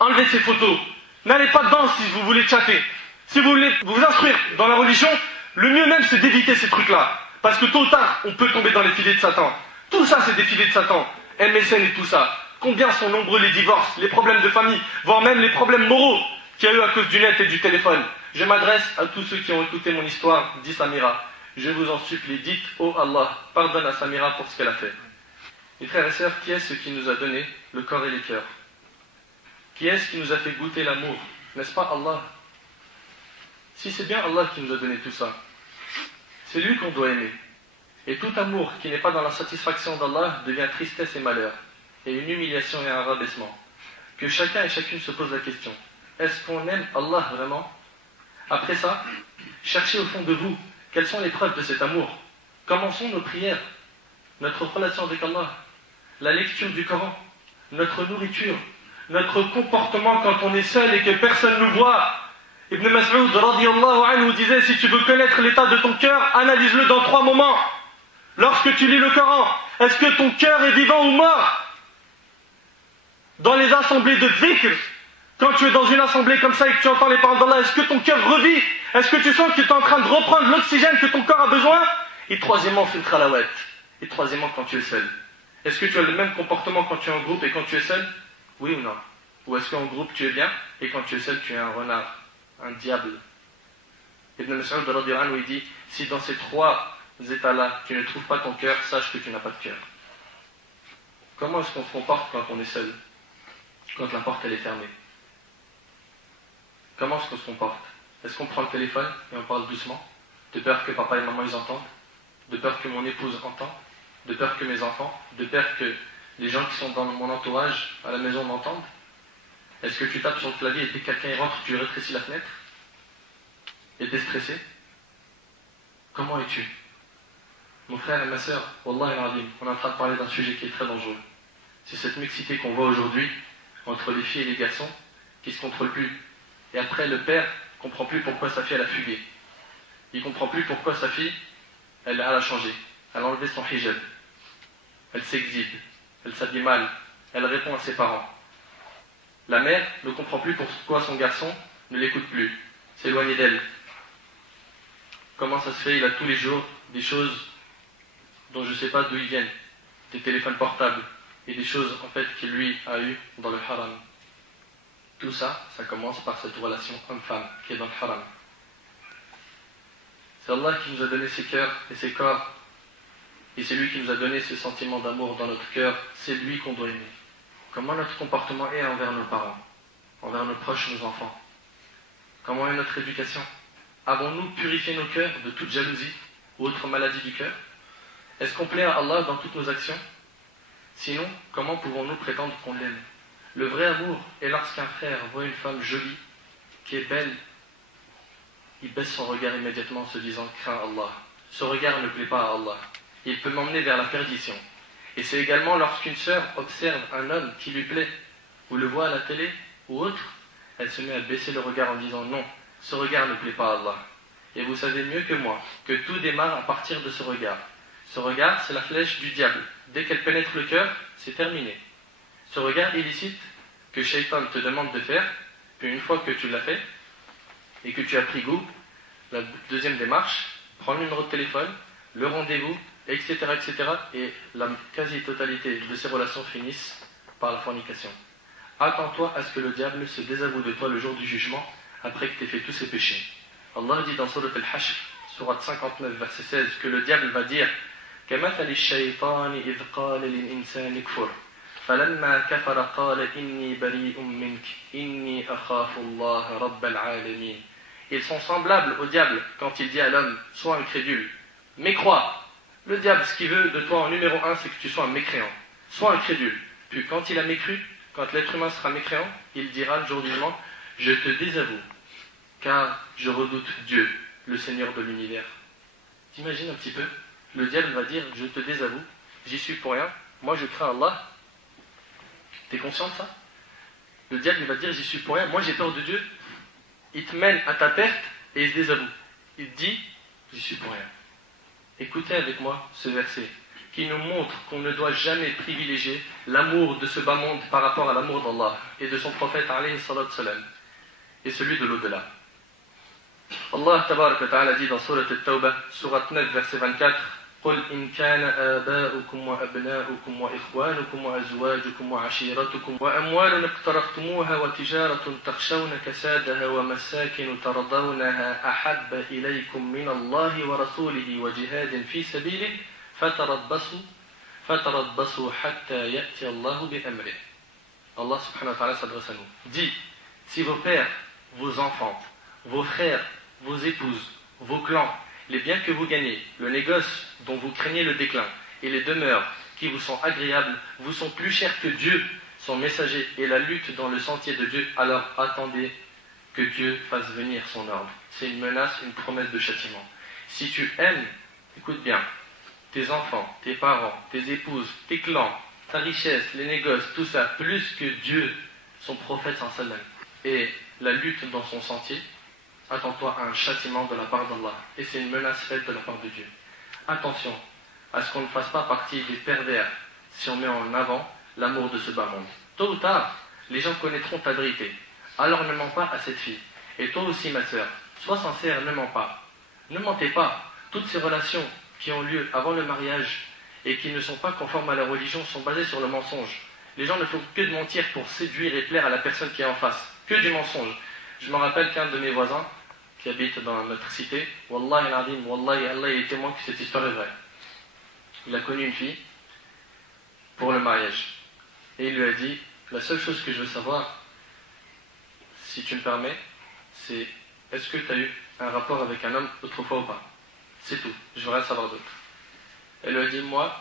Enlevez ces photos. N'allez pas dedans si vous voulez chatter. Si vous voulez vous instruire dans la religion, le mieux même c'est d'éviter ces trucs-là. Parce que tôt ou tard, on peut tomber dans les filets de Satan. Tout ça, c'est des filets de Satan. MSN et tout ça. Combien sont nombreux les divorces, les problèmes de famille, voire même les problèmes moraux qu'il y a eu à cause du net et du téléphone. Je m'adresse à tous ceux qui ont écouté mon histoire, dit Samira. Je vous en supplie, dites, ô Allah, pardonne à Samira pour ce qu'elle a fait. Mes frères et sœurs, qui est-ce qui nous a donné le corps et les cœurs? Qui est-ce qui nous a fait goûter l'amour? N'est-ce pas Allah? Si c'est bien Allah qui nous a donné tout ça, c'est lui qu'on doit aimer. Et tout amour qui n'est pas dans la satisfaction d'Allah devient tristesse et malheur, et une humiliation et un rabaissement. Que chacun et chacune se pose la question, est-ce qu'on aime Allah vraiment? Après ça, cherchez au fond de vous, quelles sont les preuves de cet amour? Comment sont nos prières? Notre relation avec Allah? La lecture du Coran? Notre nourriture? Notre comportement quand on est seul et que personne ne nous voit? Ibn Mas'ud radiyallahu anhu disait, si tu veux connaître l'état de ton cœur, analyse-le dans 3 moments. Lorsque tu lis le Coran, est-ce que ton cœur est vivant ou mort? Dans les assemblées de dhikr, quand tu es dans une assemblée comme ça et que tu entends les paroles d'Allah, est-ce que ton cœur revit? Est-ce que tu sens que tu es en train de reprendre l'oxygène que ton corps a besoin? Et troisièmement, fil khalawat. Et troisièmement, quand tu es seul. Est-ce que tu as le même comportement quand tu es en groupe et quand tu es seul? Oui ou non? Ou est-ce qu'en groupe tu es bien et quand tu es seul tu es un renard, un diable? Ibn Mas'ud radiyallahu anhu il dit, si dans ces 3 états-là tu ne trouves pas ton cœur, sache que tu n'as pas de cœur. Comment est-ce qu'on se comporte quand on est seul? Quand la porte elle est fermée? Comment est-ce qu'on se comporte? Est-ce qu'on prend le téléphone et on parle doucement? De peur que papa et maman ils entendent? De peur que mon épouse entende? De peur que mes enfants? De peur que les gens qui sont dans mon entourage à la maison m'entendent? Est-ce que tu tapes sur le clavier et dès que quelqu'un rentre, tu rétrécis la fenêtre? Et t'es stressé? Comment es-tu? Mon frère et ma sœur, Wallah al-Azim, on est en train de parler d'un sujet qui est très dangereux. C'est cette mixité qu'on voit aujourd'hui entre les filles et les garçons qui ne se contrôlent plus. Et après, le père ne comprend plus pourquoi sa fille elle a fugué. Il ne comprend plus pourquoi sa fille elle a changé. Elle a enlevé son hijab. Elle s'exhibe. Elle s'habille mal. Elle répond à ses parents. La mère ne comprend plus pourquoi son garçon ne l'écoute plus, s'éloigne d'elle. Comment ça se fait? Il a tous les jours des choses dont je ne sais pas d'où ils viennent, des téléphones portables et des choses en fait qu'il lui a eues dans le haram. Tout ça, ça commence par cette relation homme-femme qui est dans le haram. C'est Allah qui nous a donné ses cœurs et ses corps, et c'est lui qui nous a donné ce sentiment d'amour dans notre cœur. C'est lui qu'on doit aimer. Comment notre comportement est envers nos parents, envers nos proches, nos enfants? Comment est notre éducation? Avons-nous purifié nos cœurs de toute jalousie ou autre maladie du cœur? Est-ce qu'on plaît à Allah dans toutes nos actions? Sinon, comment pouvons-nous prétendre qu'on l'aime? Le vrai amour est lorsqu'un frère voit une femme jolie, qui est belle, il baisse son regard immédiatement en se disant « Crains Allah ». Ce regard ne plaît pas à Allah. Il peut m'emmener vers la perdition. Et c'est également lorsqu'une sœur observe un homme qui lui plaît, ou le voit à la télé, ou autre, elle se met à baisser le regard en disant « Non, ce regard ne plaît pas à Allah ». Et vous savez mieux que moi que tout démarre à partir de ce regard. Ce regard, c'est la flèche du diable. Dès qu'elle pénètre le cœur, c'est terminé. Ce regard illicite que Shaitan te demande de faire, puis une fois que tu l'as fait et que tu as pris goût, la deuxième démarche, prends le numéro de téléphone, le rendez-vous, etc., etc. Et la quasi-totalité de ces relations finissent par la fornication. Attends-toi à ce que le diable se désavoue de toi le jour du jugement, après que tu aies fait tous ces péchés. Allah dit dans Surat Al-Hashr, Surat 59, verset 16, que le diable va dire كَمَثَلِ الشَّيْطَانِ إِذْ قَالَ لِلْإِنسَانِ اكْفُرْ فَلَمَّا كَفَرَ قَالَ إِنِّي بَرِيءٌ مِّنْكَ إِنِّي أَخَافُ اللَّهَ رَبَّ الْعَالَمِينَ. Ils sont semblables au diable quand il dit à l'homme sois incrédule, mais crois. Le diable, ce qu'il veut de toi en numéro 1, c'est que tu sois un mécréant. Sois incrédule. Puis quand il a mécru, quand l'être humain sera mécréant, il dira le jour du jugement je te désavoue, car je redoute Dieu, le Seigneur de l'univers. T'imagines un petit peu? Le diable va dire je te désavoue, j'y suis pour rien, moi je crains Allah. T'es conscient de ça? Le diable il va dire j'y suis pour rien, moi j'ai peur de Dieu. Il te mène à ta perte et il se désavoue. Il te dit j'y suis pour rien. Écoutez avec moi ce verset qui nous montre qu'on ne doit jamais privilégier l'amour de ce bas monde par rapport à l'amour d'Allah et de son prophète alayhi salatu salam et celui de l'au-delà. Allah tabarak wa ta'ala dit dans Surat At-Tawbah, Surat 9, verset 24, قل إن كان آباؤكم وأبناؤكم وإخوانكم وأزواجكم وعشيرتكم وأموال اقترفتموها وتجارة تخشون كسادها ومساكن ترضونها أحب إليكم من الله ورسوله وجهاد في سبيله فتربصوا حتى يأتي الله بأمره. Allah subhanahu wa ta'ala s'adresse à nous. Dit, si vos pères, vos enfants, vos frères, vos épouses, vos clans, les biens que vous gagnez, le négoce dont vous craignez le déclin, et les demeures qui vous sont agréables, vous sont plus chers que Dieu, son messager, et la lutte dans le sentier de Dieu, alors attendez que Dieu fasse venir son ordre. C'est une menace, une promesse de châtiment. Si tu aimes, écoute bien, tes enfants, tes parents, tes épouses, tes clans, ta richesse, les négoces, tout ça, plus que Dieu, son prophète sallam, et la lutte dans son sentier, attends-toi à un châtiment de la part d'Allah. Et c'est une menace faite de la part de Dieu. Attention à ce qu'on ne fasse pas partie des pervers si on met en avant l'amour de ce bas monde. Tôt ou tard, les gens connaîtront ta vérité. Alors ne mens pas à cette fille. Et toi aussi, ma sœur, sois sincère, ne mens pas. Ne mentez pas. Toutes ces relations qui ont lieu avant le mariage et qui ne sont pas conformes à la religion sont basées sur le mensonge. Les gens ne font que de mentir pour séduire et plaire à la personne qui est en face. Que du mensonge. Je me rappelle qu'un de mes voisins, qui habite dans notre cité, Wallahi al-Azim, Wallahi Allah est témoin que cette histoire est vraie. Il a connu une fille pour le mariage. Et il lui a dit, la seule chose que je veux savoir, si tu me permets, c'est est-ce que tu as eu un rapport avec un homme autrefois ou pas? C'est tout, je veux rien savoir d'autre. Elle lui a dit, moi,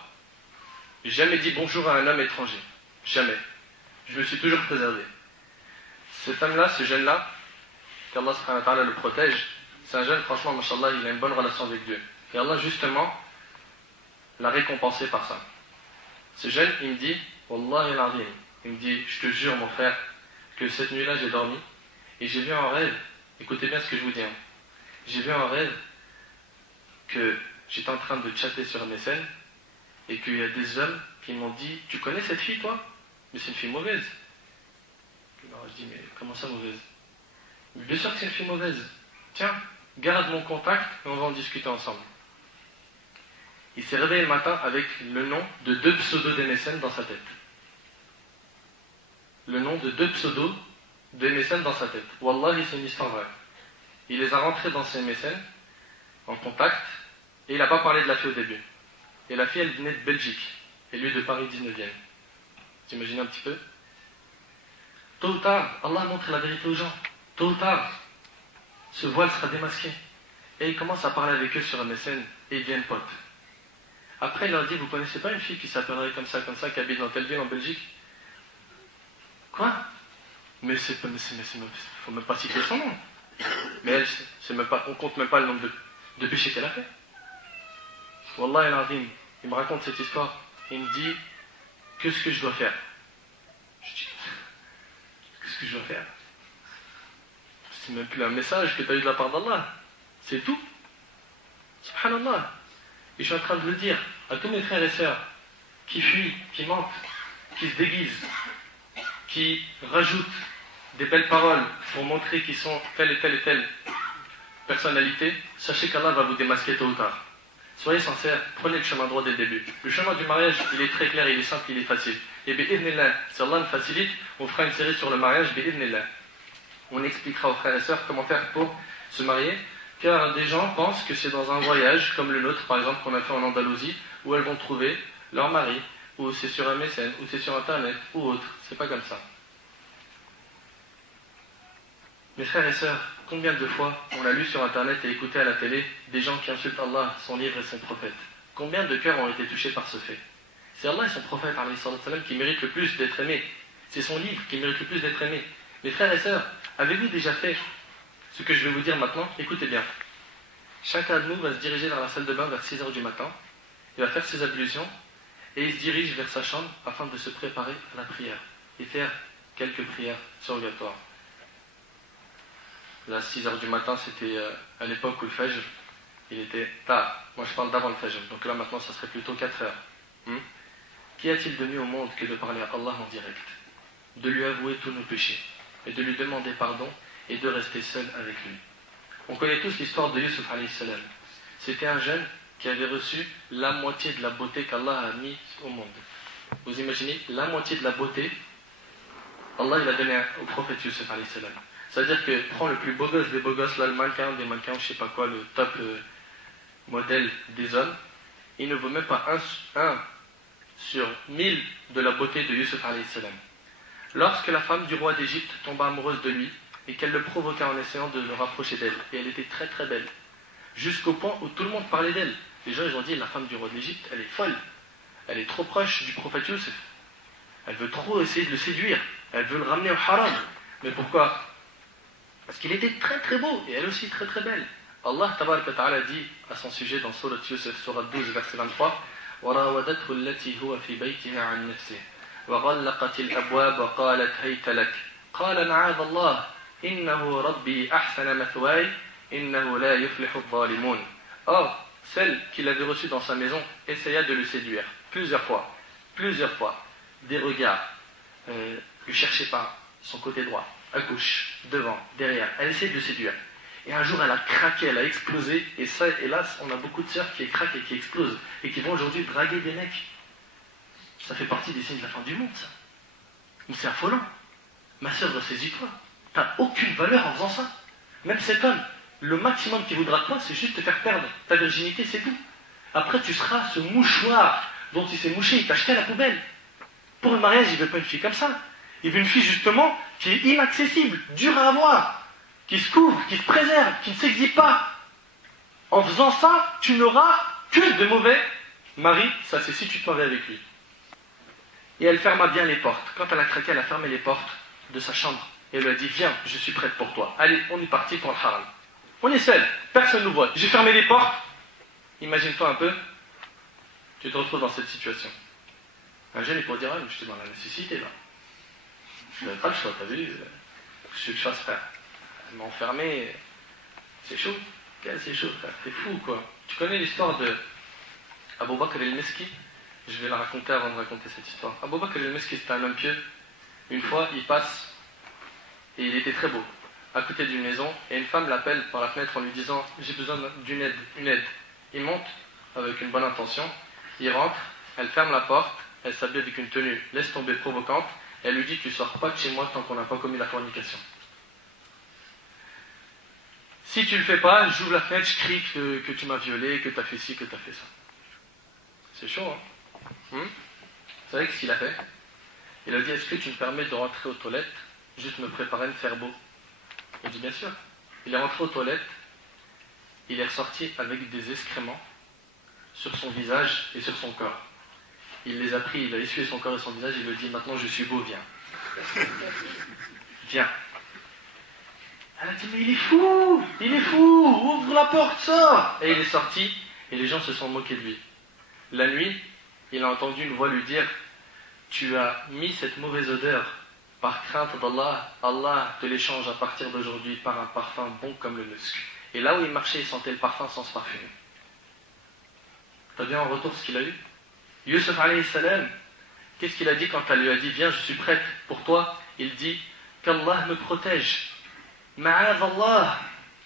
j'ai jamais dit bonjour à un homme étranger. Jamais. Je me suis toujours préservé. Cet homme-là, ce jeune-là, qu'Allah subhanahu wa ta'ala le protège, c'est un jeune, franchement, mashallah, il a une bonne relation avec Dieu. Et Allah, justement, l'a récompensé par ça. Ce jeune, il me dit, Wallahi al-Azim, il me dit, je te jure, mon frère, que cette nuit-là, j'ai dormi, et j'ai vu en rêve, écoutez bien ce que je vous dis, hein, j'ai vu en rêve que j'étais en train de chatter sur MSN, et qu'il y a des hommes qui m'ont dit, tu connais cette fille, toi? Mais c'est une fille mauvaise. Alors je dis, mais comment ça mauvaise? Bien sûr que c'est une fille mauvaise. Tiens, garde mon contact et on va en discuter ensemble. Il s'est réveillé le matin avec le nom de 2 pseudos d'MSN dans sa tête. Le nom de 2 pseudos d'MSN dans sa tête. Wallahi, c'est une histoire vraie. Il les a rentrés dans ses MSN, en contact, et il n'a pas parlé de la fille au début. Et la fille, elle venait de Belgique, et lui de Paris 19e. Vous imaginez un petit peu? Tôt ou tard, Allah montre la vérité aux gens. Tôt ou tard, ce voile sera démasqué. Et il commence à parler avec eux sur MSN et ils deviennent potes. Après, il leur dit, vous connaissez pas une fille qui s'appellerait comme ça, qui habite dans telle ville en Belgique? Quoi? Mais faut même pas citer son nom. Mais elle, on compte même pas le nombre de péchés qu'elle a fait. Wallah al-Azim, il me raconte cette histoire. Il me dit, qu'est-ce que je dois faire? Je dis, qu'est-ce que je dois faire? C'est même plus un message que tu as eu de la part d'Allah. C'est tout. Subhanallah. Et je suis en train de le dire à tous mes frères et sœurs qui fuient, qui mentent, qui se déguisent, qui rajoutent des belles paroles pour montrer qu'ils sont telle et telle personnalité, sachez qu'Allah va vous démasquer tôt ou tard. Soyez sincères, prenez le chemin droit dès le début. Le chemin du mariage, il est très clair, il est simple, il est facile. Et bi'idhnillah, si Allah nous facilite, on fera une série sur le mariage, bi'idhnillah. On expliquera aux frères et sœurs comment faire pour se marier, car des gens pensent que c'est dans un voyage, comme le nôtre par exemple, qu'on a fait en Andalousie, où elles vont trouver leur mari, ou c'est sur un MSN, ou c'est sur Internet, ou autre. C'est pas comme ça. Mes frères et sœurs, combien de fois on a lu sur Internet et écouté à la télé des gens qui insultent Allah, son livre et son prophète? Combien de cœurs ont été touchés par ce fait? C'est Allah et son prophète qui méritent le plus d'être aimés. C'est son livre qui mérite le plus d'être aimé. Mes frères et sœurs, avez-vous déjà fait ce que je vais vous dire maintenant? Écoutez bien. Chacun de nous va se diriger vers la salle de bain vers 6h du matin. Il va faire ses ablutions et il se dirige vers sa chambre afin de se préparer à la prière et faire quelques prières surrogatoires. Là, 6h du matin, c'était à l'époque où le Fajr, il était tard. Moi, je parle d'avant le Fajr. Donc là, maintenant, ça serait plutôt 4h. Qu'y a-t-il de mieux au monde que de parler à Allah en direct, de lui avouer tous nos péchés, et de lui demander pardon, et de rester seul avec lui? On connaît tous l'histoire de Yusuf alayhi salam. C'était un jeune qui avait reçu la moitié de la beauté qu'Allah a mis au monde. Vous imaginez, la moitié de la beauté, Allah il a donné au prophète Yusuf alayhi salam. C'est-à-dire que prend le plus beau gosse des beaux gosses, là, le mannequin, des mannequins, je sais pas quoi, le top modèle des hommes, il ne vaut même pas un sur 1000 de la beauté de Yusuf alayhi salam. Lorsque la femme du roi d'Égypte tomba amoureuse de lui et qu'elle le provoqua en essayant de le rapprocher d'elle, et elle était très très belle, jusqu'au point où tout le monde parlait d'elle. Les gens ils ont dit, la femme du roi d'Égypte, elle est folle, elle est trop proche du prophète Yusuf, elle veut trop essayer de le séduire, elle veut le ramener au haram. Mais pourquoi? Parce qu'il était très très beau et elle aussi très très belle. Allah tabaraka wa ta'ala dit à son sujet dans Surat Yusuf, Surat 12, verset 23, وَرَاوَدَتْهُ الَّتِي هُوَ فِي بَيْتِهَا عَنْ نَفْسِهِ وَغَلَّقَتِ الْأَبْوَابَ وَقَالَتْ هَيْتَ لَكَ قَالَ مَعَاذَ اللَّهِ إِنَّهُ رَبِّي أَحْسَنَ مَثْوَايَ إِنَّهُ لَا يُفْلِحُ الظَّالِمُونَ. Or, celle qui l'avait reçu dans sa maison essaya de le séduire plusieurs fois, des regards, lui cherchait par son côté droit, à gauche, devant, derrière. Elle essayait de le séduire. Et un jour, elle a craqué, elle a explosé. Et ça, hélas, on a beaucoup de sœurs qui craquent et qui explosent. Et qui vont aujourd'hui draguer des mecs. Ça fait partie des signes de la fin du monde, ça. Mais c'est affolant. Ma sœur, ressaisis-toi. T'as aucune valeur en faisant ça. Même cet homme, le maximum qu'il voudra de toi, c'est juste te faire perdre ta virginité, c'est tout. Après, tu seras ce mouchoir dont il s'est mouché, il t'a jeté à la poubelle. Pour le mariage, il veut pas une fille comme ça. Il veut une fille justement qui est inaccessible, dure à avoir, qui se couvre, qui se préserve, qui ne s'exhibe pas. En faisant ça, tu n'auras que de mauvais maris. Ça, c'est si tu te maries avec lui. Et elle ferma bien les portes. Quand elle a craqué, elle a fermé les portes de sa chambre. Et elle lui a dit, viens, je suis prête pour toi. Allez, on est parti pour le haram. On est seul, personne ne nous voit. J'ai fermé les portes. Imagine-toi un peu, tu te retrouves dans cette situation. Un jeune, il pourrait dire, ah, je suis dans la nécessité là. Je n'avais pas le choix, t'as vu? Je suis le chasse, frère. Elle m'a enfermé. C'est chaud. C'est chaud, frère. T'es fou, quoi. Tu connais l'histoire de Abu Bakr al-Meski? Je vais la raconter avant de raconter cette histoire. Abu Bakr al-Meski, c'était un homme pieux. Une fois, il passe et il était très beau, à côté d'une maison, et une femme l'appelle par la fenêtre en lui disant, j'ai besoin d'une aide, une aide. Il monte avec une bonne intention, il rentre, elle ferme la porte, elle s'habille avec une tenue laisse tomber provocante, et elle lui dit, tu sors pas de chez moi tant qu'on n'a pas commis la fornication. Si tu le fais pas, j'ouvre la fenêtre, je crie que tu m'as violé, que tu as fait ci, que tu as fait ça. C'est chaud, hein? Vous savez ce qu'il a fait? Il a dit, est-ce que tu me permets de rentrer aux toilettes, juste me préparer, me faire beau? Il dit, bien sûr. Il est rentré aux toilettes, il est ressorti avec des excréments sur son visage et sur son corps. Il les a pris, il a essuyé son corps et son visage, il lui dit, maintenant je suis beau, viens. Viens. Elle a dit, mais il est fou, ouvre la porte, sors. Et il est sorti, et les gens se sont moqués de lui. La nuit, il a entendu une voix lui dire, tu as mis cette mauvaise odeur par crainte d'Allah, Allah te l'échange à partir d'aujourd'hui par un parfum bon comme le musc. Et là où il marchait, il sentait le parfum sans se parfumer. T'as bien en retour ce qu'il a eu? Yusuf alayhi salam, qu'est-ce qu'il a dit quand elle lui a dit viens, je suis prête pour toi? Il dit qu'Allah me protège. Ma'adallah,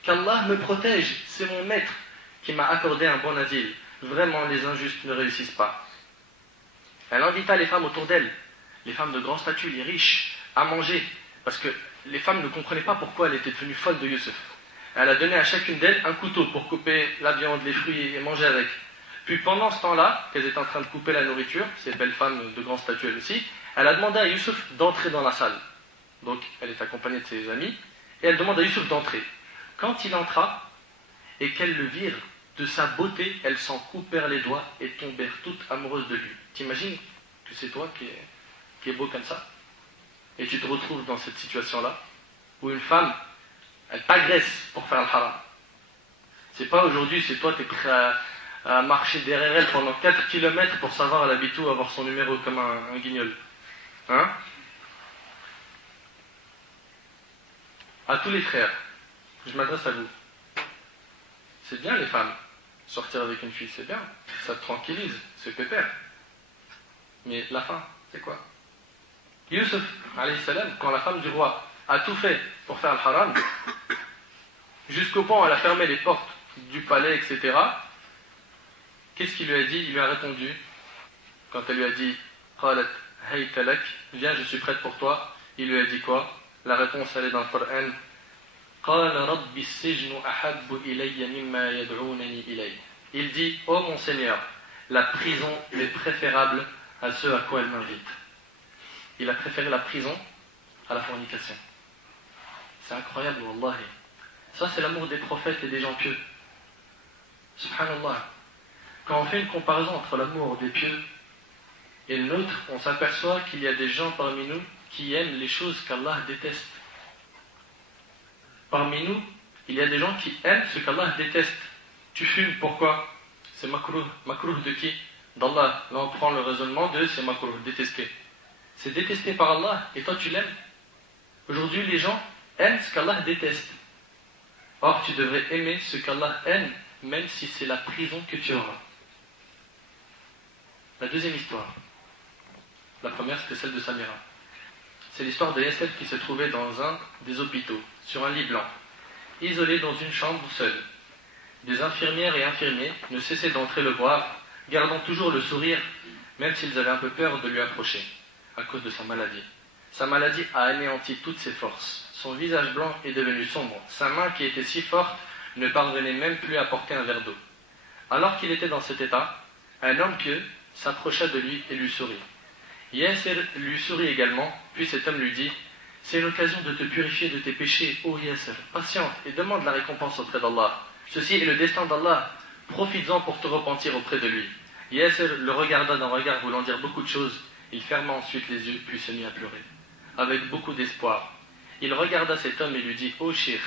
qu'Allah me protège. C'est mon maître qui m'a accordé un bon asile. Vraiment, les injustes ne réussissent pas. Elle invita les femmes autour d'elle, les femmes de grand statut, les riches, à manger. Parce que les femmes ne comprenaient pas pourquoi elle était devenue folle de Yusuf. Elle a donné à chacune d'elles un couteau pour couper la viande, les fruits et manger avec. Puis pendant ce temps-là, qu'elles étaient en train de couper la nourriture, ces belles femmes de grand statut elles aussi, elle a demandé à Yusuf d'entrer dans la salle. Donc elle est accompagnée de ses amis, et elle demande à Yusuf d'entrer. Quand il entra, et qu'elles le virent, de sa beauté, elles s'en coupèrent les doigts et tombèrent toutes amoureuses de lui. T'imagines que c'est toi qui est beau comme ça? Et tu te retrouves dans cette situation-là, où une femme, elle t'agresse pour faire le haram. C'est pas aujourd'hui, c'est toi, tu es prêt à marcher derrière elle pendant 4 km pour savoir elle habite où, avoir son numéro comme un guignol. Hein? À tous les frères, je m'adresse à vous. C'est bien les femmes, sortir avec une fille, c'est bien. Ça te tranquillise, c'est pépère. Mais la fin, c'est quoi? Yusuf, alayhi salam, quand la femme du roi a tout fait pour faire le haram, jusqu'au point où elle a fermé les portes du palais, etc., qu'est-ce qu'il lui a dit? Il lui a répondu, quand elle lui a dit qalat hayta lak, viens, je suis prête pour toi, il lui a dit quoi? La réponse, elle est dans le Coran. Qala rabbi as-sijnu ahabbu ilayya mimma yad'unani ilayhi. Il dit, ô mon Seigneur, la prison est préférable à ce à quoi elle m'invite. Il a préféré la prison à la fornication. C'est incroyable, wallahi. Ça, c'est l'amour des prophètes et des gens pieux. Subhanallah. Quand on fait une comparaison entre l'amour des pieux et le nôtre, on s'aperçoit qu'il y a des gens parmi nous qui aiment les choses qu'Allah déteste. Parmi nous, il y a des gens qui aiment ce qu'Allah déteste. Tu fumes, pourquoi? C'est makruh. Makruh de qui? D'Allah. Là, on prend le raisonnement de c'est makruh, détesté. C'est détesté par Allah et toi tu l'aimes. Aujourd'hui, les gens aiment ce qu'Allah déteste. Or, tu devrais aimer ce qu'Allah aime, même si c'est la prison que tu auras. La deuxième histoire. La première, c'était celle de Samira. C'est l'histoire de Yasser qui se trouvait dans un des hôpitaux, sur un lit blanc, isolé dans une chambre seule. Des infirmières et infirmiers ne cessaient d'entrer le voir, gardant toujours le sourire, même s'ils avaient un peu peur de lui approcher, à cause de sa maladie. Sa maladie a anéanti toutes ses forces. Son visage blanc est devenu sombre. Sa main, qui était si forte, ne parvenait même plus à porter un verre d'eau. Alors qu'il était dans cet état, un homme pieux s'approcha de lui et lui sourit. Yasser lui sourit également, puis cet homme lui dit « C'est l'occasion de te purifier de tes péchés, ô Yasser. Patiente et demande la récompense auprès d'Allah. Ceci est le destin d'Allah. Profites-en pour te repentir auprès de lui. » Yasser le regarda d'un regard voulant dire beaucoup de choses. Il ferma ensuite les yeux, puis se mit à pleurer. Avec beaucoup d'espoir, il regarda cet homme et lui dit « Ô Cheikh,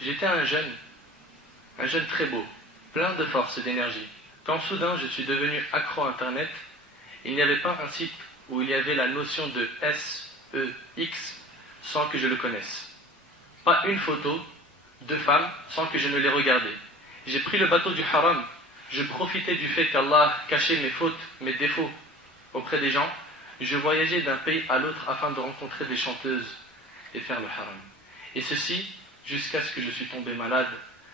j'étais un jeune très beau, plein de force et d'énergie. Quand soudain je suis devenu accro à Internet, il n'y avait pas un site où il y avait la notion de S-E-X sans que je le connaisse. Pas une photo de femme sans que je ne l'ai regardée. J'ai pris le bateau du haram, je profitais du fait qu'Allah cachait mes fautes, mes défauts auprès des gens. Je voyageais d'un pays à l'autre afin de rencontrer des chanteuses et faire le haram. Et ceci jusqu'à ce que je suis tombé malade.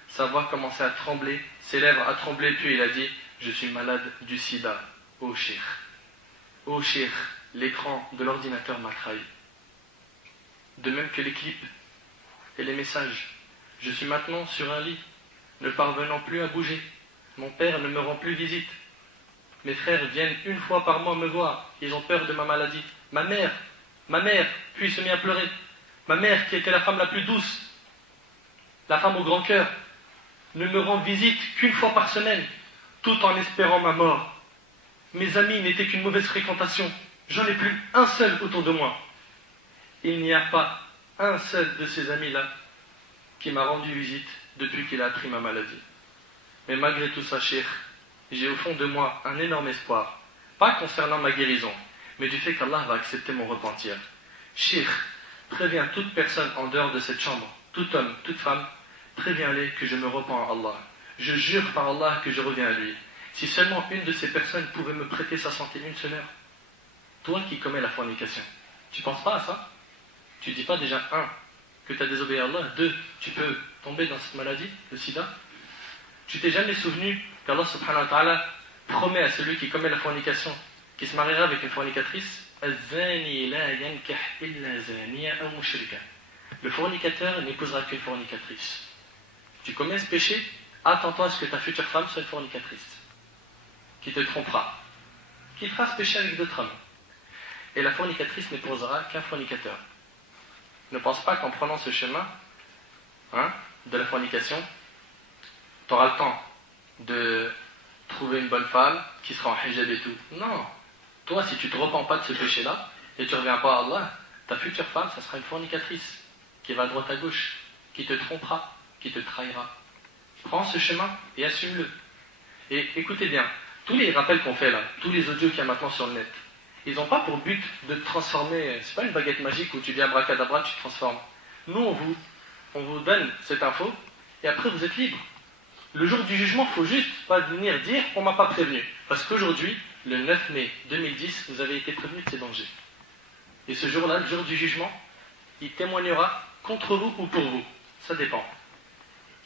Sa voix commençait à trembler, ses lèvres à trembler, puis il a dit « Je suis malade du sida, ô Cheikh. Ô Cheikh, l'écran de l'ordinateur m'a trahi. De même que les clips et les messages. Je suis maintenant sur un lit, ne parvenant plus à bouger. Mon père ne me rend plus visite. Mes frères viennent une fois par mois me voir. Ils ont peur de ma maladie. Ma mère, puis il se mit à pleurer. Ma mère, qui était la femme la plus douce, la femme au grand cœur, ne me rend visite qu'une fois par semaine, tout en espérant ma mort. Mes amis n'étaient qu'une mauvaise fréquentation. J'en ai plus un seul autour de moi. Il n'y a pas un seul de ces amis-là qui m'a rendu visite depuis qu'il a appris ma maladie. Mais malgré tout ça, Cheikh, j'ai au fond de moi un énorme espoir, pas concernant ma guérison, mais du fait qu'Allah va accepter mon repentir. Cheikh, préviens toute personne en dehors de cette chambre, tout homme, toute femme, préviens-les que je me repens à Allah. Je jure par Allah que je reviens à lui. Si seulement une de ces personnes pouvait me prêter sa santé une seule heure. Toi qui commets la fornication, tu ne penses pas à ça? Tu ne dis pas déjà, un, que tu as désobéi à Allah, deux, tu peux tomber dans cette maladie, le sida. Tu t'es jamais souvenu qu'Allah subhanahu wa ta'ala promet à celui qui commet la fornication, qui se mariera avec une fornicatrice, le fornicateur n'épousera qu'une fornicatrice. Tu commets ce péché, attends-toi à ce que ta future femme soit une fornicatrice, qui te trompera, qui fera ce péché avec d'autres hommes. Et la fornicatrice n'épousera qu'un fornicateur. Ne pense pas qu'en prenant ce chemin de la fornication, tu auras le temps de trouver une bonne femme qui sera en hijab et tout. Non. Toi, si tu ne te repens pas de ce péché-là, et tu ne reviens pas à Allah, ta future femme, ça sera une fornicatrice, qui va à droite à gauche, qui te trompera, qui te trahira. Prends ce chemin et assume-le. Et écoutez bien, tous les rappels qu'on fait là, tous les audios qu'il y a maintenant sur le net, ils n'ont pas pour but de te transformer. C'est pas une baguette magique où tu dis abracadabra, tu te transformes. Nous, on vous donne cette info, et après vous êtes libre. Le jour du jugement, il ne faut juste pas venir dire on ne m'a pas prévenu. Parce qu'aujourd'hui, le 9 mai 2010, vous avez été prévenu de ces dangers. Et ce jour-là, le jour du jugement, il témoignera contre vous ou pour vous. Ça dépend.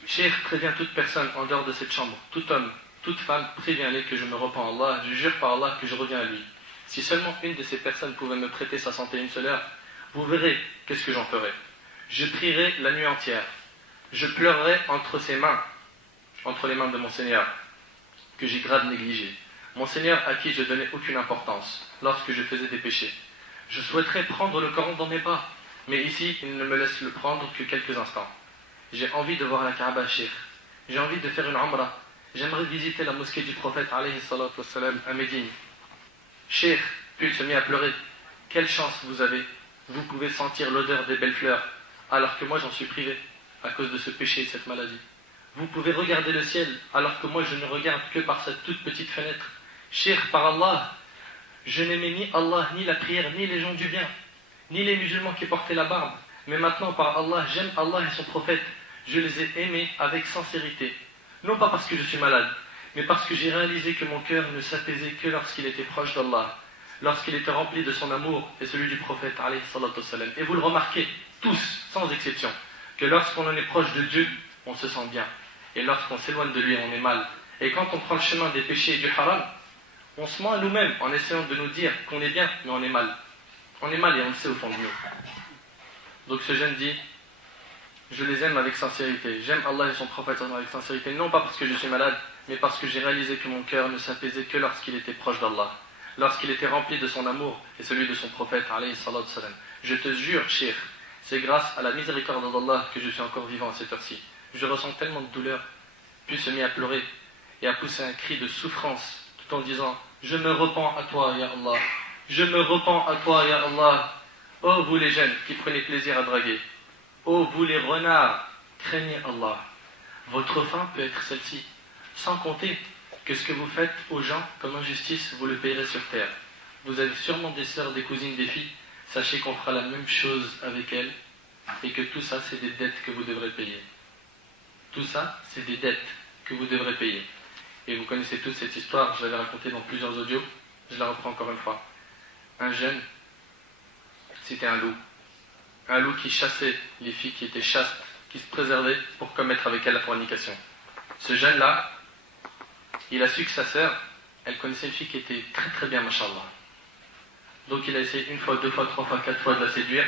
Cheikh prévient toute personne en dehors de cette chambre, tout homme, toute femme, préviens-les que je me repens à Allah, je jure par Allah que je reviens à lui. Si seulement une de ces personnes pouvait me prêter sa santé une seule heure, vous verrez qu'est-ce que j'en ferai. Je prierai la nuit entière. Je pleurerai entre ses mains, entre les mains de mon Seigneur, que j'ai grave négligé. Mon Seigneur à qui je donnais aucune importance lorsque je faisais des péchés. Je souhaiterais prendre le Coran dans mes bras, mais ici, il ne me laisse le prendre que quelques instants. J'ai envie de voir la Kaaba, Cheikh. J'ai envie de faire une Umrah. J'aimerais visiter la mosquée du prophète, alayhi salatu wassalam, à Médine. Cheikh, puis il se mit à pleurer. Quelle chance vous avez. Vous pouvez sentir l'odeur des belles fleurs, alors que moi j'en suis privé, à cause de ce péché et de cette maladie. Vous pouvez regarder le ciel, alors que moi je ne regarde que par cette toute petite fenêtre. Cheikh, par Allah, je n'aimais ni Allah, ni la prière, ni les gens du bien, ni les musulmans qui portaient la barbe. Mais maintenant, par Allah, j'aime Allah et son prophète. Je les ai aimés avec sincérité. Non pas parce que je suis malade, mais parce que j'ai réalisé que mon cœur ne s'apaisait que lorsqu'il était proche d'Allah, lorsqu'il était rempli de son amour et celui du prophète, alayhi salatu wassalam. Et vous le remarquez, tous, sans exception, que lorsqu'on en est proche de Dieu, on se sent bien. Et lorsqu'on s'éloigne de lui, on est mal. Et quand on prend le chemin des péchés et du haram, on se ment à nous-mêmes en essayant de nous dire qu'on est bien, mais on est mal. On est mal et on le sait au fond de nous. Donc ce jeune dit, je les aime avec sincérité. J'aime Allah et son prophète avec sincérité, non pas parce que je suis malade, mais parce que j'ai réalisé que mon cœur ne s'apaisait que lorsqu'il était proche d'Allah, lorsqu'il était rempli de son amour et celui de son prophète, alayhi salatu wassalam. Je te jure, Cheikh, c'est grâce à la miséricorde d'Allah que je suis encore vivant à cette heure-ci. Je ressens tellement de douleur, puis se mit à pleurer et à pousser un cri de souffrance, tout en disant, je me repens à toi, ya Allah. Je me repens à toi, ya Allah. Ô vous les jeunes qui prenez plaisir à draguer, ô vous les renards, craignez Allah. Votre fin peut être celle-ci, sans compter que ce que vous faites aux gens comme injustice, vous le payerez sur terre. Vous avez sûrement des sœurs, des cousines, des filles, sachez qu'on fera la même chose avec elles, et que tout ça, c'est des dettes que vous devrez payer. Tout ça, c'est des dettes que vous devrez payer. Et vous connaissez toute cette histoire, je l'avais racontée dans plusieurs audios, je la reprends encore une fois. Un jeune, c'était un loup. Un loup qui chassait les filles qui étaient chastes, qui se préservaient pour commettre avec elles la fornication. Ce jeune-là, il a su que sa sœur, elle connaissait une fille qui était très très bien, mashallah. Donc il a essayé une fois, deux fois, trois fois, quatre fois de la séduire,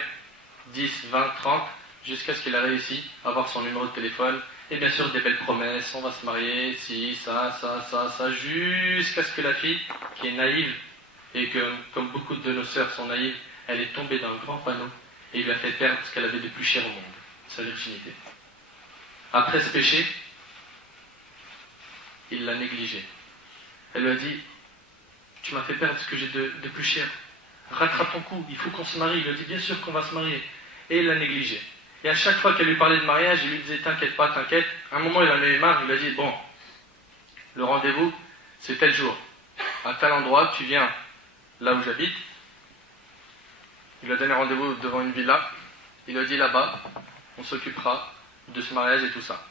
10, 20, 30, jusqu'à ce qu'il a réussi à avoir son numéro de téléphone, et bien sûr des belles promesses, on va se marier, si, ça, jusqu'à ce que la fille, qui est naïve, et que, comme beaucoup de nos sœurs sont naïves, elle est tombée dans un grand panneau, et il lui a fait perdre ce qu'elle avait de plus cher au monde, sa virginité. Après ce péché, il l'a négligée. Elle lui a dit, tu m'as fait perdre ce que j'ai de plus cher, rattrape ton coup, il faut qu'on se marie. Il lui a dit, bien sûr qu'on va se marier. Et il l'a négligée. Et à chaque fois qu'elle lui parlait de mariage, il lui disait, t'inquiète pas, t'inquiète. À un moment, il en avait marre, il lui a dit, bon, le rendez-vous, c'est tel jour. À tel endroit, tu viens là où j'habite. Il lui a donné rendez-vous devant une villa. Il lui a dit, là-bas, on s'occupera de ce mariage et tout ça.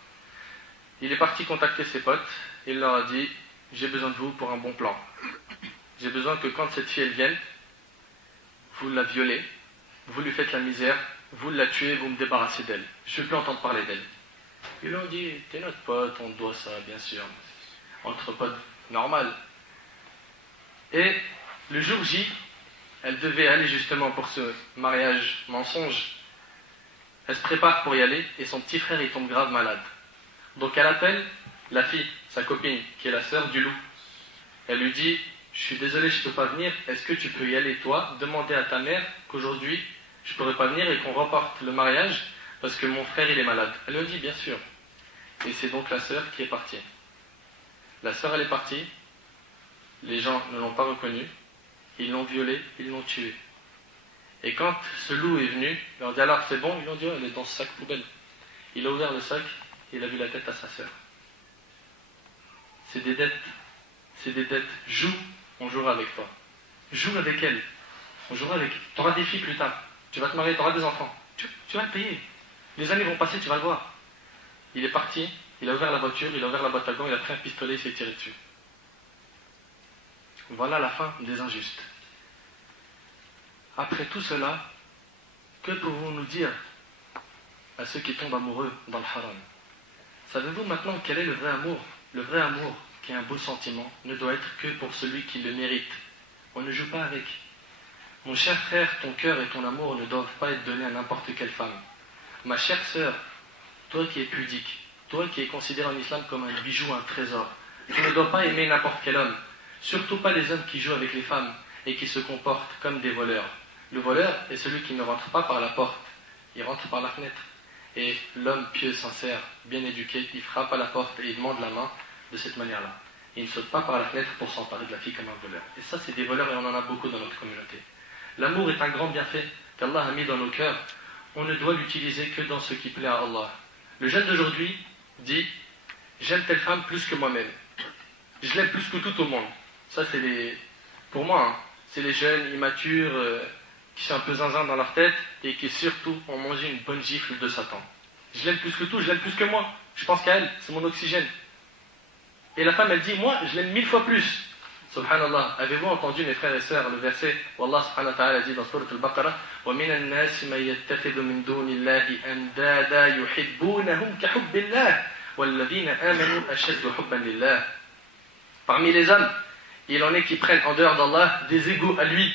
il est parti contacter ses potes, et il leur a dit, j'ai besoin de vous pour un bon plan. J'ai besoin que quand cette fille elle vienne, vous la violez, vous lui faites la misère, vous la tuez, vous me débarrassez d'elle. Je ne veux plus entendre parler d'elle. Ils lui ont dit, t'es notre pote, on te doit ça, bien sûr. Entre potes, normal. Et le jour J, elle devait aller justement pour ce mariage mensonge. Elle se prépare pour y aller et son petit frère il tombe grave malade. Donc elle appelle la fille, sa copine, qui est la sœur du loup. Elle lui dit, je suis désolé, je ne peux pas venir, est-ce que tu peux y aller toi, demander à ta mère qu'aujourd'hui je ne pourrais pas venir et qu'on reporte le mariage parce que mon frère il est malade. Elle lui dit bien sûr. Et c'est donc la sœur qui est partie. La sœur elle est partie, les gens ne l'ont pas reconnue, ils l'ont violée, ils l'ont tuée. Et quand ce loup est venu, il leur dit alors c'est bon, ils lui ont dit oh, elle est dans ce sac poubelle. Il a ouvert le sac et il a vu la tête à sa sœur. C'est des dettes, c'est des dettes. Joue, on jouera avec toi. Joue avec elle, on jouera avec. Tu auras des filles plus tard, tu vas te marier, tu auras des enfants. Tu vas le payer. Les années vont passer, tu vas le voir. Il est parti, il a ouvert la voiture, il a ouvert la boîte à gants, il a pris un pistolet, il s'est tiré dessus. Voilà la fin des injustes. Après tout cela, que pouvons-nous dire à ceux qui tombent amoureux dans le haram? Savez-vous maintenant quel est le vrai amour? Le vrai amour, qui est un beau sentiment, ne doit être que pour celui qui le mérite. On ne joue pas avec. Mon cher frère, ton cœur et ton amour ne doivent pas être donnés à n'importe quelle femme. Ma chère sœur, toi qui es pudique, toi qui es considéré en islam comme un bijou, un trésor, tu ne dois pas aimer n'importe quel homme, surtout pas les hommes qui jouent avec les femmes et qui se comportent comme des voleurs. Le voleur est celui qui ne rentre pas par la porte, il rentre par la fenêtre. Et l'homme pieux, sincère, bien éduqué, il frappe à la porte et il demande la main de cette manière-là. Il ne saute pas par la fenêtre pour s'emparer de la fille comme un voleur. Et ça, c'est des voleurs et on en a beaucoup dans notre communauté. L'amour est un grand bienfait qu'Allah a mis dans nos cœurs. On ne doit l'utiliser que dans ce qui plaît à Allah. Le jeune d'aujourd'hui dit « J'aime telle femme plus que moi-même. Je l'aime plus que tout au monde. » Ça, c'est les... Pour moi, hein, c'est les jeunes immatures qui sont un peu zinzin dans leur tête et qui surtout ont mangé une bonne gifle de Satan. Je l'aime plus que tout, je l'aime plus que moi. Je pense qu'à elle, c'est mon oxygène. Et la femme, elle dit, moi, je l'aime 1000 fois plus. Subhanallah, avez-vous entendu, mes frères et sœurs, le verset où Allah subhanahu wa ta'ala dit dans Surat al-Baqarah وَمِنَ النَّاسِ مَنْ يَتَّخِذُ مِنْ دُونِ اللَّهِ أَنْدَادًا يُحِبُّونَهُمْ كَحُبِّ اللَّهِ وَالَّذِينَ آمَنُوا أَشَدُّ حُبًّا لِلَّهِ. Parmi les hommes, il en est qui prennent en dehors d'Allah des égaux à lui,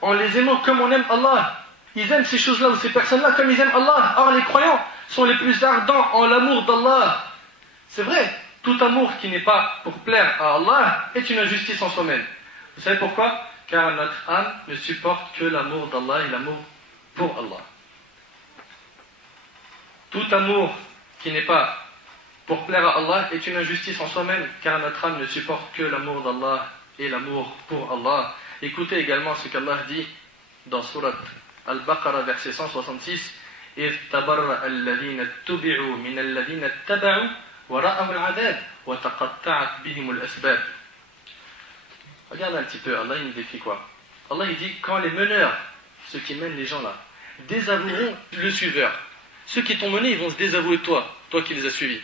en les aimant comme on aime Allah. Ils aiment ces choses-là ou ces personnes-là comme ils aiment Allah. Or, les croyants sont les plus ardents en l'amour d'Allah. C'est vrai, tout amour qui n'est pas pour plaire à Allah est une injustice en soi-même. Vous savez pourquoi? Car notre âme ne supporte que l'amour d'Allah et l'amour pour Allah. Tout amour qui n'est pas pour plaire à Allah est une injustice en soi-même, car notre âme ne supporte que l'amour d'Allah et l'amour pour Allah. Écoutez également ce qu'Allah dit dans Surat Al-Baqarah, verset 166. إِذْ تَبَرَّأَ الَّذِينَ اتُّبِعُوا مِنَ الَّذِينَ اتَّبَعُوا وَرَأَوُا الْعَذَابَ وَتَقَطَّعَتْ بِهِمُ الْأَسْبَابُ. Regardez un petit peu, Allah il nous décrit quoi? Allah il dit, quand les meneurs, ceux qui mènent les gens là, désavoueront le suiveur, ceux qui t'ont mené, ils vont se désavouer toi qui les as suivis.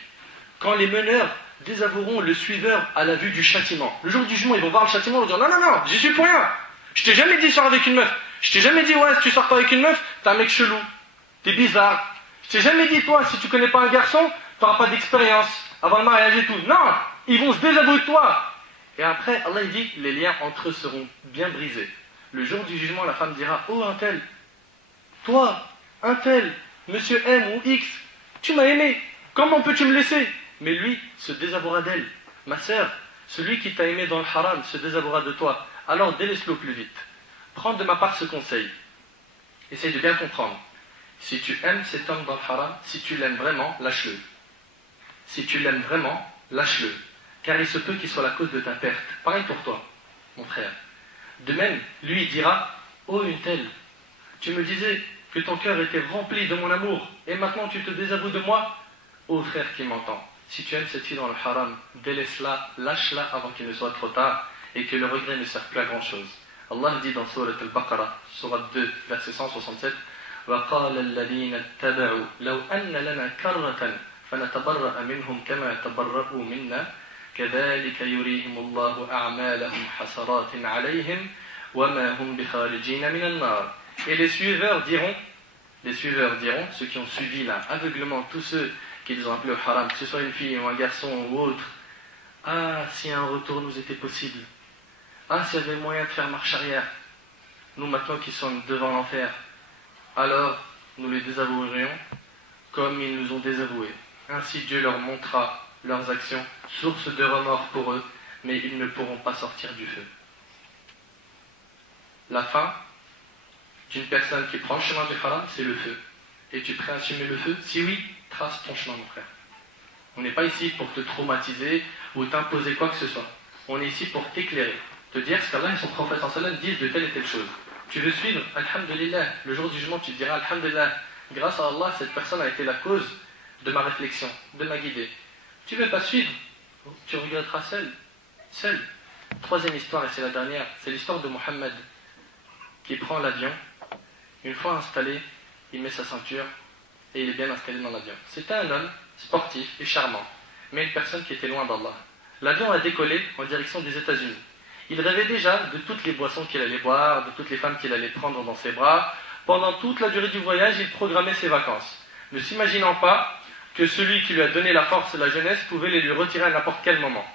Quand les meneurs désavoueront le suiveur à la vue du châtiment, le jour du jugement, ils vont voir le châtiment, ils vont dire, non, j'y suis pour rien. Je t'ai jamais dit sors avec une meuf. Je t'ai jamais dit, ouais, si tu sors pas avec une meuf, t'es un mec chelou, t'es bizarre. Je t'ai jamais dit, toi, si tu connais pas un garçon, t'auras pas d'expérience avant le mariage et tout. Non, ils vont se désavouer de toi. Et après, Allah il dit, les liens entre eux seront bien brisés. Le jour du jugement, la femme dira, oh un tel, toi, un tel, monsieur M ou X, tu m'as aimé, comment peux-tu me laisser? Mais lui se désavouera d'elle. Ma sœur, celui qui t'a aimé dans le haram se désavouera de toi. Alors délaisse-le au plus vite. Prends de ma part ce conseil. Essaye de bien comprendre. Si tu aimes cet homme dans le haram, si tu l'aimes vraiment, lâche-le. Si tu l'aimes vraiment, lâche-le. Car il se peut qu'il soit la cause de ta perte. Pareil pour toi, mon frère. De même, lui il dira, oh une telle, tu me disais que ton cœur était rempli de mon amour, et maintenant tu te désavoues de moi? Ô frère qui m'entend, si tu aimes cette fille dans le haram, délaisse-la, lâche-la avant qu'il ne soit trop tard, et que le regret ne serve plus à grand chose. Allah dit dans Surat Al-Baqarah, Surat 2, verset 167, وَقَالَ الَّذِينَ اتَّبَعُوا لَوْ أَنَّ لَنَا كَرَّةً فنتبرأ منهم كما تبرأوا منا كذلك يريهم الله أعمالهم حسرات عليهم وما هم بخارجين من النار. Et les suiveurs diront, ceux qui ont suivi là, aveuglement, tous ceux qu'ils ont appelés au haram, que ce soit une fille ou un garçon ou autre, ah, si un retour nous était possible, ah, s'il y avait moyen de faire marche arrière, nous maintenant qui sommes devant l'enfer, alors nous les désavouerions comme ils nous ont désavoués. Ainsi Dieu leur montrera leurs actions, source de remords pour eux, mais ils ne pourront pas sortir du feu. La fin d'une personne qui prend le chemin du haram, c'est le feu. Es-tu prêt à assumer le feu? Si oui, trace ton chemin, mon frère. On n'est pas ici pour te traumatiser ou t'imposer quoi que ce soit. On est ici pour t'éclairer, te dire ce qu'Allah et son prophète disent de telle et telle chose. Tu veux suivre, alhamdulillah, le jour du jugement tu te diras alhamdulillah, grâce à Allah cette personne a été la cause de ma réflexion, de ma guidée. Tu ne veux pas suivre, tu regretteras seul. Troisième histoire, et c'est la dernière, c'est l'histoire de Mohammed qui prend l'avion. Une fois installé, il met sa ceinture et il est bien installé dans l'avion. C'était un homme sportif et charmant, mais une personne qui était loin d'Allah. L'avion a décollé en direction des États-Unis. Il rêvait déjà de toutes les boissons qu'il allait boire, de toutes les femmes qu'il allait prendre dans ses bras. Pendant toute la durée du voyage, il programmait ses vacances, ne s'imaginant pas que celui qui lui a donné la force et la jeunesse pouvait les lui retirer à n'importe quel moment.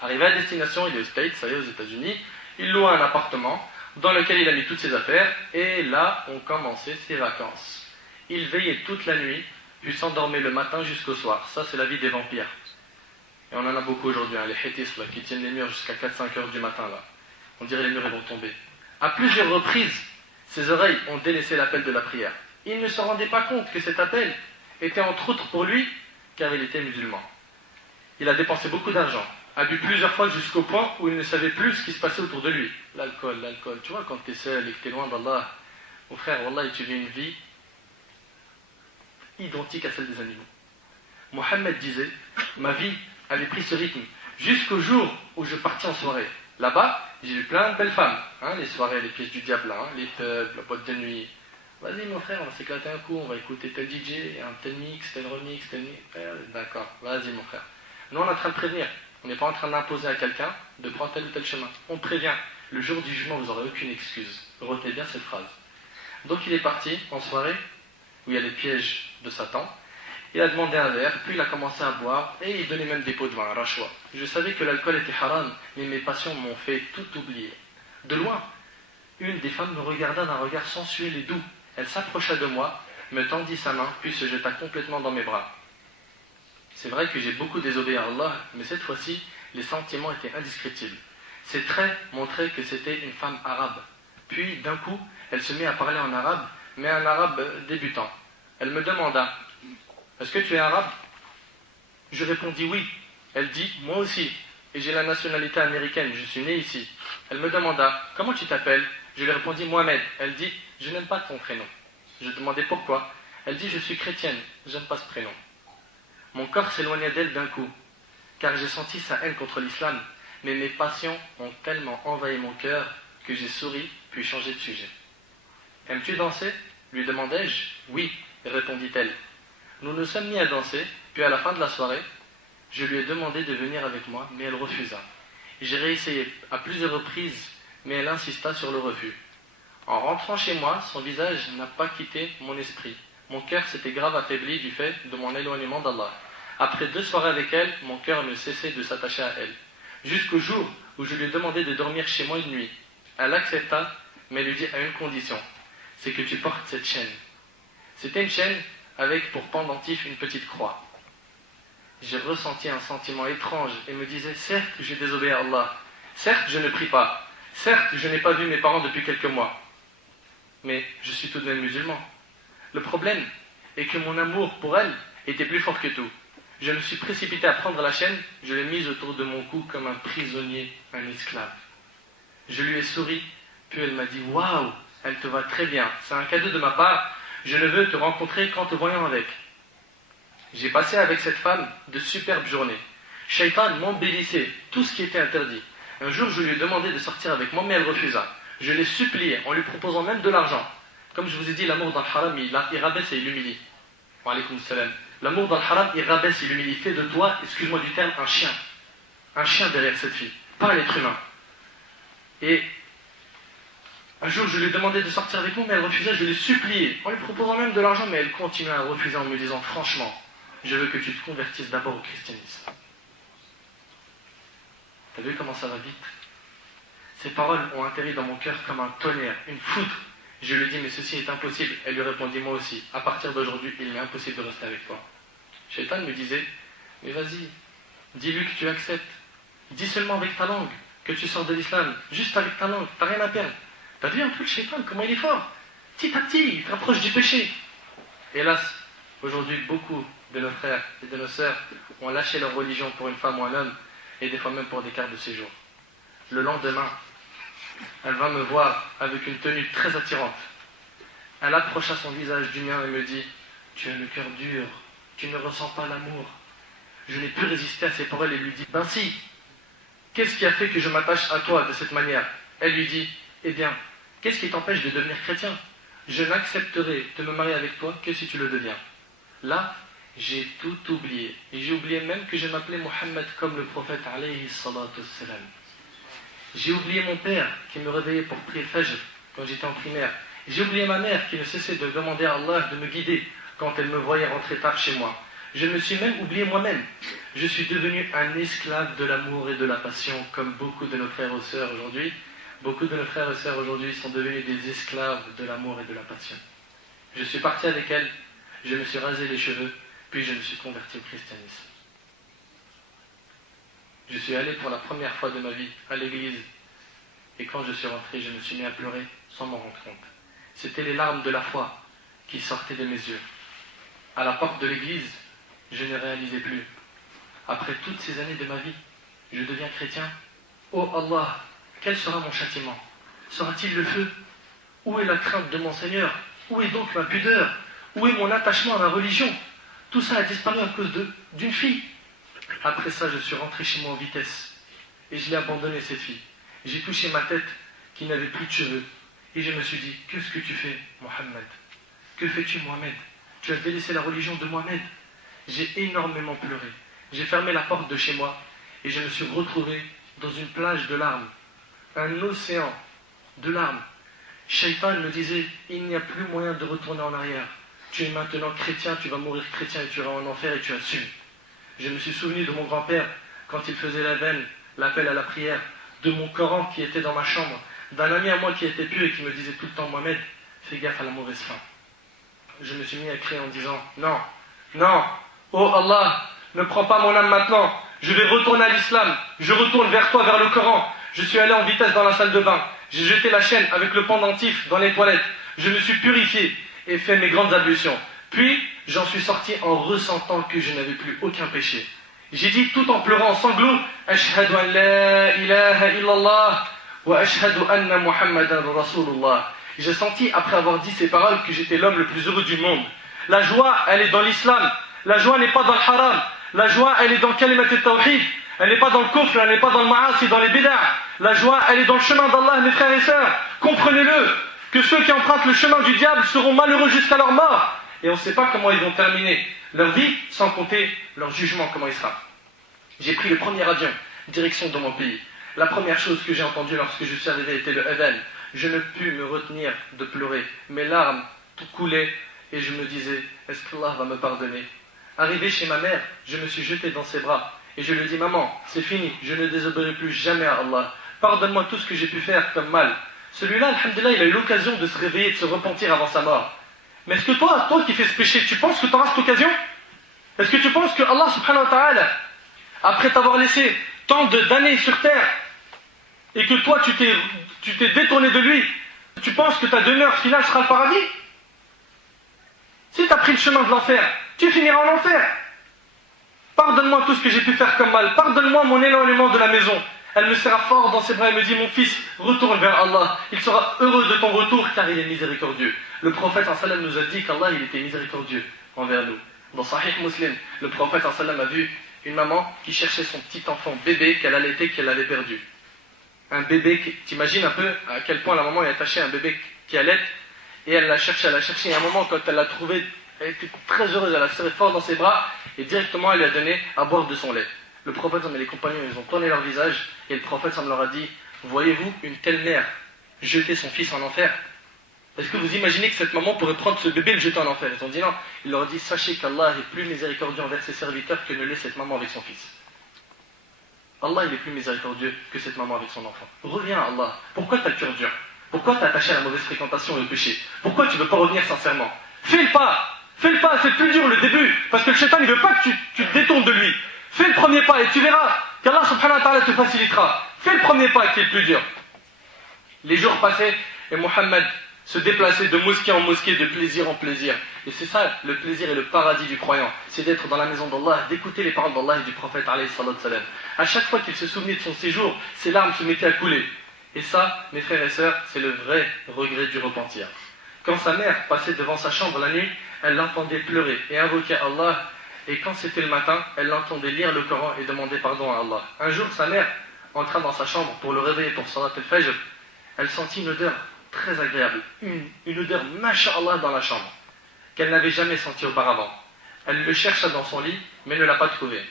Arrivé à destination, il est aux States, ça y est, aux États-Unis, il loua un appartement dans lequel il a mis toutes ses affaires, et là ont commencé ses vacances. Il veillait toute la nuit, puis s'endormait le matin jusqu'au soir. Ça, c'est la vie des vampires. Et on en a beaucoup aujourd'hui, hein, les hétis là, qui tiennent les murs jusqu'à 4-5 heures du matin. Là. On dirait les murs ils vont tomber. À plusieurs reprises, ses oreilles ont délaissé l'appel de la prière. Il ne se rendait pas compte que cet appel était entre autres pour lui, car il était musulman. Il a dépensé beaucoup d'argent, a bu plusieurs fois jusqu'au point où il ne savait plus ce qui se passait autour de lui. L'alcool. Tu vois, quand tu es seul et que tu es loin d'Allah, mon frère, Wallah, tu vis une vie identique à celle des animaux. Mohammed disait, ma vie avait pris ce rythme jusqu'au jour où je partis en soirée. Là-bas, j'ai vu plein de belles femmes, hein, les soirées, les pièces du diable, hein, les pubs, la boîte de nuit. Vas-y mon frère, on va s'éclater un coup, on va écouter tel DJ, un tel mix, tel remix, tel mix. D'accord, vas-y mon frère. Nous on est en train de prévenir, on n'est pas en train d'imposer à quelqu'un de prendre tel ou tel chemin. On prévient, le jour du jugement vous n'aurez aucune excuse. Retenez bien cette phrase. Donc il est parti en soirée, où il y a les pièges de Satan. Il a demandé un verre, puis il a commencé à boire, et il donnait même des pots de vin, rachwa. Je savais que l'alcool était haram, mais mes passions m'ont fait tout oublier. De loin, une des femmes me regarda d'un regard sensuel et doux. Elle s'approcha de moi, me tendit sa main, puis se jeta complètement dans mes bras. C'est vrai que j'ai beaucoup désobéi à Allah, mais cette fois-ci, les sentiments étaient indescriptibles. Ses traits montraient que c'était une femme arabe. Puis, d'un coup, elle se mit à parler en arabe, mais un arabe débutant. Elle me demanda, « Est-ce que tu es arabe ?» Je répondis « Oui ». Elle dit « Moi aussi, et j'ai la nationalité américaine, je suis né ici. » Elle me demanda « Comment tu t'appelles ?» Je lui répondis « Mohamed ». Elle dit « Je n'aime pas ton prénom ». Je demandai pourquoi. Elle dit « Je suis chrétienne, j'aime pas ce prénom ». Mon corps s'éloigna d'elle d'un coup, car j'ai senti sa haine contre l'islam, mais mes passions ont tellement envahi mon cœur que j'ai souri, puis changé de sujet. « Aimes-tu danser ?» lui demandai-je. « Oui », répondit-elle. Nous nous sommes mis à danser, puis à la fin de la soirée, je lui ai demandé de venir avec moi, mais elle refusa. J'ai réessayé à plusieurs reprises, mais elle insista sur le refus. En rentrant chez moi, son visage n'a pas quitté mon esprit. Mon cœur s'était grave affaibli du fait de mon éloignement d'Allah. Après 2 soirées avec elle, mon cœur ne cessait de s'attacher à elle. Jusqu'au jour où je lui ai demandé de dormir chez moi une nuit. Elle accepta, mais lui dit à une condition, c'est que tu portes cette chaîne. C'était une chaîne avec pour pendentif une petite croix. J'ai ressenti un sentiment étrange et me disais, certes j'ai désobéi à Allah, certes je ne prie pas, certes je n'ai pas vu mes parents depuis quelques mois, mais je suis tout de même musulman. Le problème est que mon amour pour elle était plus fort que tout. Je me suis précipité à prendre la chaîne, je l'ai mise autour de mon cou comme un prisonnier, un esclave. Je lui ai souri, puis elle m'a dit « Waouh, elle te va très bien, c'est un cadeau de ma part, je ne veux te rencontrer qu'en te voyant avec. » J'ai passé avec cette femme de superbes journées. Shaitan m'embellissait tout ce qui était interdit. Un jour, je lui ai demandé de sortir avec moi, mais elle refusa. Je l'ai supplié en lui proposant même de l'argent. Comme je vous ai dit, l'amour dans le haram, il rabaisse et il humilie. Wa alaykoum salam. L'amour dans le haram, il rabaisse, il humilie. Il fait de toi, excuse-moi du terme, un chien. Un chien derrière cette fille, pas un être humain. Et un jour, je lui ai demandé de sortir avec moi, mais elle refusait, je l'ai supplié, en lui proposant même de l'argent, mais elle continuait à refuser en me disant, franchement, je veux que tu te convertisses d'abord au christianisme. T'as vu comment ça va vite? Ces paroles ont atterri dans mon cœur comme un tonnerre, une foudre. Je lui ai dit, mais ceci est impossible. Elle lui répondit, moi aussi, à partir d'aujourd'hui, il m'est impossible de rester avec toi. Shaitan me disait, mais vas-y, dis-lui que tu acceptes. Dis seulement avec ta langue que tu sors de l'islam, juste avec ta langue, t'as rien à perdre. T'as vu un peu le shaitan, comment il est fort? Petit à petit, il te rapproche du péché. Hélas, aujourd'hui, beaucoup de nos frères et de nos sœurs ont lâché leur religion pour une femme ou un homme, et des fois même pour des cartes de séjour. Le lendemain, elle va me voir avec une tenue très attirante. Elle approcha son visage du mien et me dit, tu as le cœur dur, tu ne ressens pas l'amour. Je n'ai pu résister à ses paroles et lui dis, ben si, qu'est-ce qui a fait que je m'attache à toi de cette manière? Elle lui dit, eh bien, qu'est-ce qui t'empêche de devenir chrétien? Je n'accepterai de me marier avec toi que si tu le deviens. Là, j'ai tout oublié. Et j'ai oublié même que je m'appelais Mohammed comme le prophète alayhi salatu wassalam. J'ai oublié mon père qui me réveillait pour prier le Fajr quand j'étais en primaire. J'ai oublié ma mère qui ne cessait de demander à Allah de me guider quand elle me voyait rentrer tard chez moi. Je me suis même oublié moi-même. Je suis devenu un esclave de l'amour et de la passion, comme beaucoup de nos frères et sœurs aujourd'hui. Beaucoup de nos frères et sœurs aujourd'hui sont devenus des esclaves de l'amour et de la passion. Je suis parti avec elle, je me suis rasé les cheveux, puis je me suis converti au christianisme. Je suis allé pour la première fois de ma vie à l'église, et quand je suis rentré, je me suis mis à pleurer sans m'en rendre compte. C'était les larmes de la foi qui sortaient de mes yeux. À la porte de l'église, je ne réalisais plus. Après toutes ces années de ma vie, je deviens chrétien. Oh Allah, quel sera mon châtiment? Sera-t-il le feu? Où est la crainte de mon Seigneur? Où est donc ma pudeur? Où est mon attachement à ma religion? Tout ça a disparu à cause d'une fille. Après ça, je suis rentré chez moi en vitesse. Et je l'ai abandonné, cette fille. J'ai touché ma tête qui n'avait plus de cheveux. Et je me suis dit, qu'est-ce que tu fais, Mohammed? Que fais-tu, Mohamed? Tu as délaissé la religion de Mohamed. J'ai énormément pleuré. J'ai fermé la porte de chez moi et je me suis retrouvé dans une plage de larmes. Un océan de larmes. Shaitan me disait, il n'y a plus moyen de retourner en arrière. Tu es maintenant chrétien, tu vas mourir chrétien et tu iras en enfer et tu assumes. Je me suis souvenu de mon grand-père quand il faisait la veine, l'appel à la prière, de mon Coran qui était dans ma chambre, d'un ami à moi qui était pieux et qui me disait tout le temps, Mohamed, fais gaffe à la mauvaise fin. Je me suis mis à crier en disant, non, non, oh Allah, ne prends pas mon âme maintenant, je vais retourner à l'islam, je retourne vers toi, vers le Coran. Je suis allé en vitesse dans la salle de bain, j'ai jeté la chaîne avec le pendentif dans les toilettes, je me suis purifié et fait mes grandes ablutions. Puis, j'en suis sorti en ressentant que je n'avais plus aucun péché. J'ai dit tout en pleurant en sanglots, Ashhadu an la ilaha illallah wa ashhadu anna Muhammadan Rasulullah. J'ai senti, après avoir dit ces paroles, que j'étais l'homme le plus heureux du monde. La joie, elle est dans l'islam. La joie n'est pas dans le haram. La joie, elle est dans kalimat al-tawhid. Elle n'est pas dans le kufr, elle n'est pas dans le ma'asi, dans les bid'ah. La joie, elle est dans le chemin d'Allah, mes frères et sœurs. Comprenez-le, que ceux qui empruntent le chemin du diable seront malheureux jusqu'à leur mort. Et on ne sait pas comment ils vont terminer leur vie, sans compter leur jugement, comment il sera. J'ai pris le premier avion, direction dans mon pays. La première chose que j'ai entendue lorsque je suis arrivé était le adhan. Je ne pus me retenir de pleurer. Mes larmes tout coulaient et je me disais, est-ce qu'Allah va me pardonner? Arrivé chez ma mère, je me suis jeté dans ses bras et je lui ai dit, maman, c'est fini, je ne désobéirai plus jamais à Allah. Pardonne-moi tout ce que j'ai pu faire comme mal. Celui-là, alhamdulillah, il a eu l'occasion de se réveiller, de se repentir avant sa mort. Mais est-ce que toi qui fais ce péché, tu penses que tu auras cette occasion? Est-ce que tu penses que Allah subhanahu wa ta'ala, après t'avoir laissé tant d'années sur terre, et que toi tu t'es détourné de lui, tu penses que ta demeure finale sera le paradis? Si tu as pris le chemin de l'enfer, tu finiras en enfer. Pardonne-moi tout ce que j'ai pu faire comme mal, pardonne-moi mon éloignement de la maison. Elle me serra fort dans ses bras et me dit, mon fils, retourne vers Allah, il sera heureux de ton retour car il est miséricordieux. Le prophète sallam nous a dit qu'Allah il était miséricordieux envers nous. Dans Sahih Muslim, le prophète sallam a vu une maman qui cherchait son petit enfant bébé qu'elle allaitait, qu'elle avait perdu. Un bébé, t'imagines un peu à quel point la maman est attachée à un bébé qui allait, et elle l'a cherché, et à un moment quand elle l'a trouvé Elle était très heureuse, elle a serré fort dans ses bras et directement elle lui a donné à boire de son lait. Le prophète et les compagnons, ils ont tourné leur visage et le prophète leur a dit, voyez-vous une telle mère jeter son fils en enfer? Est-ce que vous imaginez que cette maman pourrait prendre ce bébé et le jeter en enfer? Ils ont dit non. Il leur a dit, sachez qu'Allah est plus miséricordieux envers ses serviteurs que ne l'est cette maman avec son fils. Allah il est plus miséricordieux que cette maman avec son enfant. Reviens à Allah. Pourquoi tu as le cœur dur? Pourquoi tu es attaché à la mauvaise fréquentation et au péché? Pourquoi tu ne veux pas revenir sincèrement? Fais le pas, c'est plus dur le début, parce que le shaitan ne veut pas que tu te détournes de lui. Fais le premier pas et tu verras qu'Allah subhanahu wa ta'ala te facilitera. Fais le premier pas qui est le plus dur. Les jours passaient et Mohammed se déplaçait de mosquée en mosquée, de plaisir en plaisir. Et c'est ça le plaisir et le paradis du croyant. C'est d'être dans la maison d'Allah, d'écouter les paroles d'Allah et du prophète alayhi salatu salam. À chaque fois qu'il se souvenait de son séjour, ses larmes se mettaient à couler. Et ça, mes frères et sœurs, c'est le vrai regret du repentir. Quand sa mère passait devant sa chambre la nuit, elle l'entendait pleurer et invoquer Allah. Et quand c'était le matin, elle l'entendait lire le Coran et demander pardon à Allah. Un jour, sa mère entra dans sa chambre pour le réveiller pour Salat al-Fajr. Elle sentit une odeur très agréable, une odeur masha'Allah dans la chambre, qu'elle n'avait jamais sentie auparavant. Elle le chercha dans son lit, mais ne l'a pas trouvé.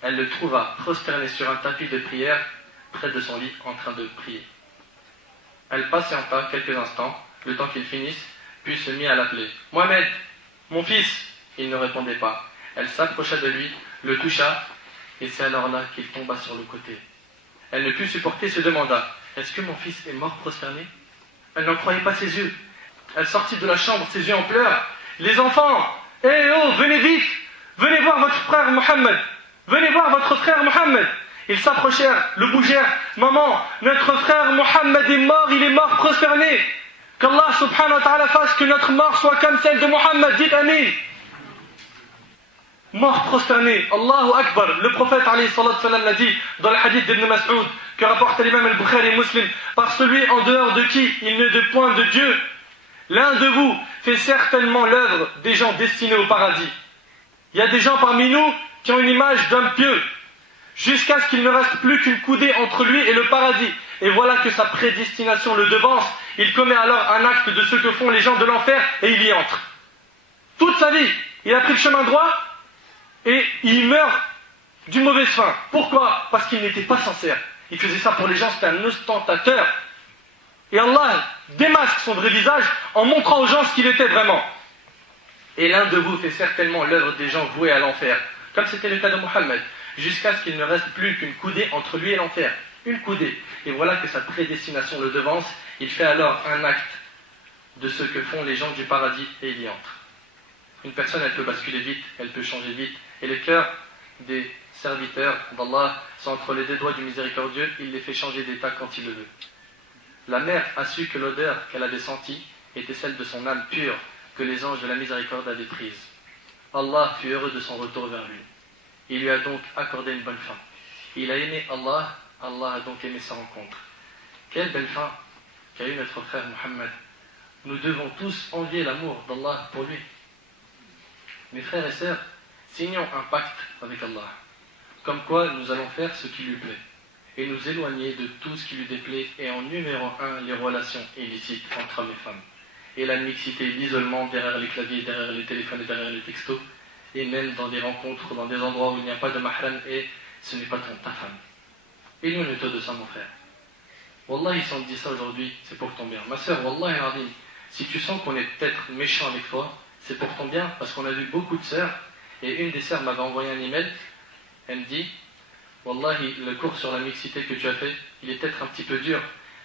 Elle le trouva prosterné sur un tapis de prière, près de son lit, en train de prier. Elle patienta quelques instants, le temps qu'il finisse, puis se mit à l'appeler. « Mohamed, mon fils !» Il ne répondait pas. Elle s'approcha de lui, le toucha, et c'est alors là qu'il tomba sur le côté. Elle ne put supporter, se demanda, « Est-ce que mon fils est mort prosterné ?» Elle n'en croyait pas ses yeux. Elle sortit de la chambre, ses yeux en pleurs. « Les enfants, venez vite, venez voir votre frère Mohammed, venez voir votre frère Mohammed !» Ils s'approchèrent, le bougèrent. « Maman, notre frère Mohammed est mort, il est mort prosterné. Qu'Allah subhanahu wa ta'ala fasse que notre mort soit comme celle de Mohammed, dites Amin. » Mort prosterné, Allahu Akbar. Le prophète alayhi salatu salam l'a dit dans le hadith d'Ibn Mas'ud que rapporte l'imam al-Bukhari et Muslim, par celui en dehors de qui il n'est de point de Dieu, l'un de vous fait certainement l'œuvre des gens destinés au paradis. Il y a des gens parmi nous qui ont une image d'homme pieux, jusqu'à ce qu'il ne reste plus qu'une coudée entre lui et le paradis. Et voilà que sa prédestination le devance. Il commet alors un acte de ce que font les gens de l'enfer et il y entre. Toute sa vie, il a pris le chemin droit et il meurt d'une mauvaise fin. Pourquoi? Parce qu'il n'était pas sincère. Il faisait ça pour les gens, c'était un ostentateur. Et Allah démasque son vrai visage en montrant aux gens ce qu'il était vraiment. Et l'un de vous fait certainement l'œuvre des gens voués à l'enfer, comme c'était le cas de Mohammed, jusqu'à ce qu'il ne reste plus qu'une coudée entre lui et l'enfer. Une coudée. Et voilà que sa prédestination le devance. Il fait alors un acte de ce que font les gens du paradis et il y entre. Une personne, elle peut basculer vite, elle peut changer vite. Et les cœurs des serviteurs d'Allah sont entre les deux doigts du miséricordieux, il les fait changer d'état quand il le veut. La mère a su que l'odeur qu'elle avait sentie était celle de son âme pure, que les anges de la miséricorde avaient prise. Allah fut heureux de son retour vers lui. Il lui a donc accordé une bonne fin. Il a aimé Allah, Allah a donc aimé sa rencontre. Quelle belle fin qu'a eu notre frère Mohammed. Nous devons tous envier l'amour d'Allah pour lui. Mes frères et sœurs, signons un pacte avec Allah, comme quoi nous allons faire ce qui lui plaît, et nous éloigner de tout ce qui lui déplaît, et en numéro 1, les relations illicites entre hommes et femmes, et la mixité, l'isolement derrière les claviers, derrière les téléphones et derrière les textos, et même dans des rencontres, dans des endroits où il n'y a pas de mahram, et ce n'est pas ta femme. Éloigne-toi de ça, mon frère. Wallahi, si on te dit ça aujourd'hui, c'est pour ton bien. Ma sœur, Wallahi Radim, si tu sens qu'on est peut-être méchant avec toi, c'est pour ton bien, parce qu'on a vu beaucoup de sœurs, et une des sœurs m'avait envoyé un email, elle me dit, Wallahi, le cours sur la mixité que tu as fait, il est peut-être un petit peu dur,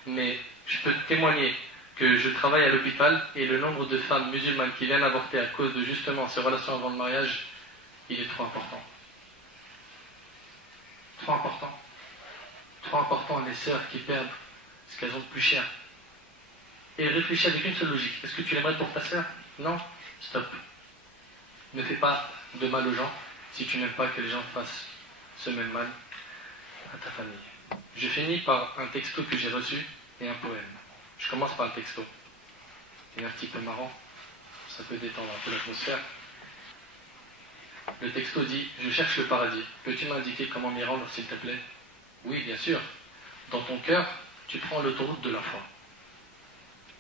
mais je peux te témoigner que je travaille à l'hôpital, et le nombre de femmes musulmanes qui viennent avorter à cause de justement ces relations avant le mariage, il est trop important. Trop important. Trop important, les sœurs qui perdent ce qu'elles ont de plus cher. Et réfléchis avec une seule logique. Est-ce que tu l'aimerais pour ta sœur? Non. Stop. Ne fais pas de mal aux gens si tu n'aimes pas que les gens fassent ce même mal à ta famille. Je finis par un texto que j'ai reçu et un poème. Je commence par le texto. Il est un petit peu marrant, ça peut détendre un peu l'atmosphère. Le texto dit « Je cherche le paradis. Peux-tu m'indiquer comment m'y rendre, s'il te plaît ?» Oui, bien sûr. Dans ton cœur, tu prends l'autoroute de la foi.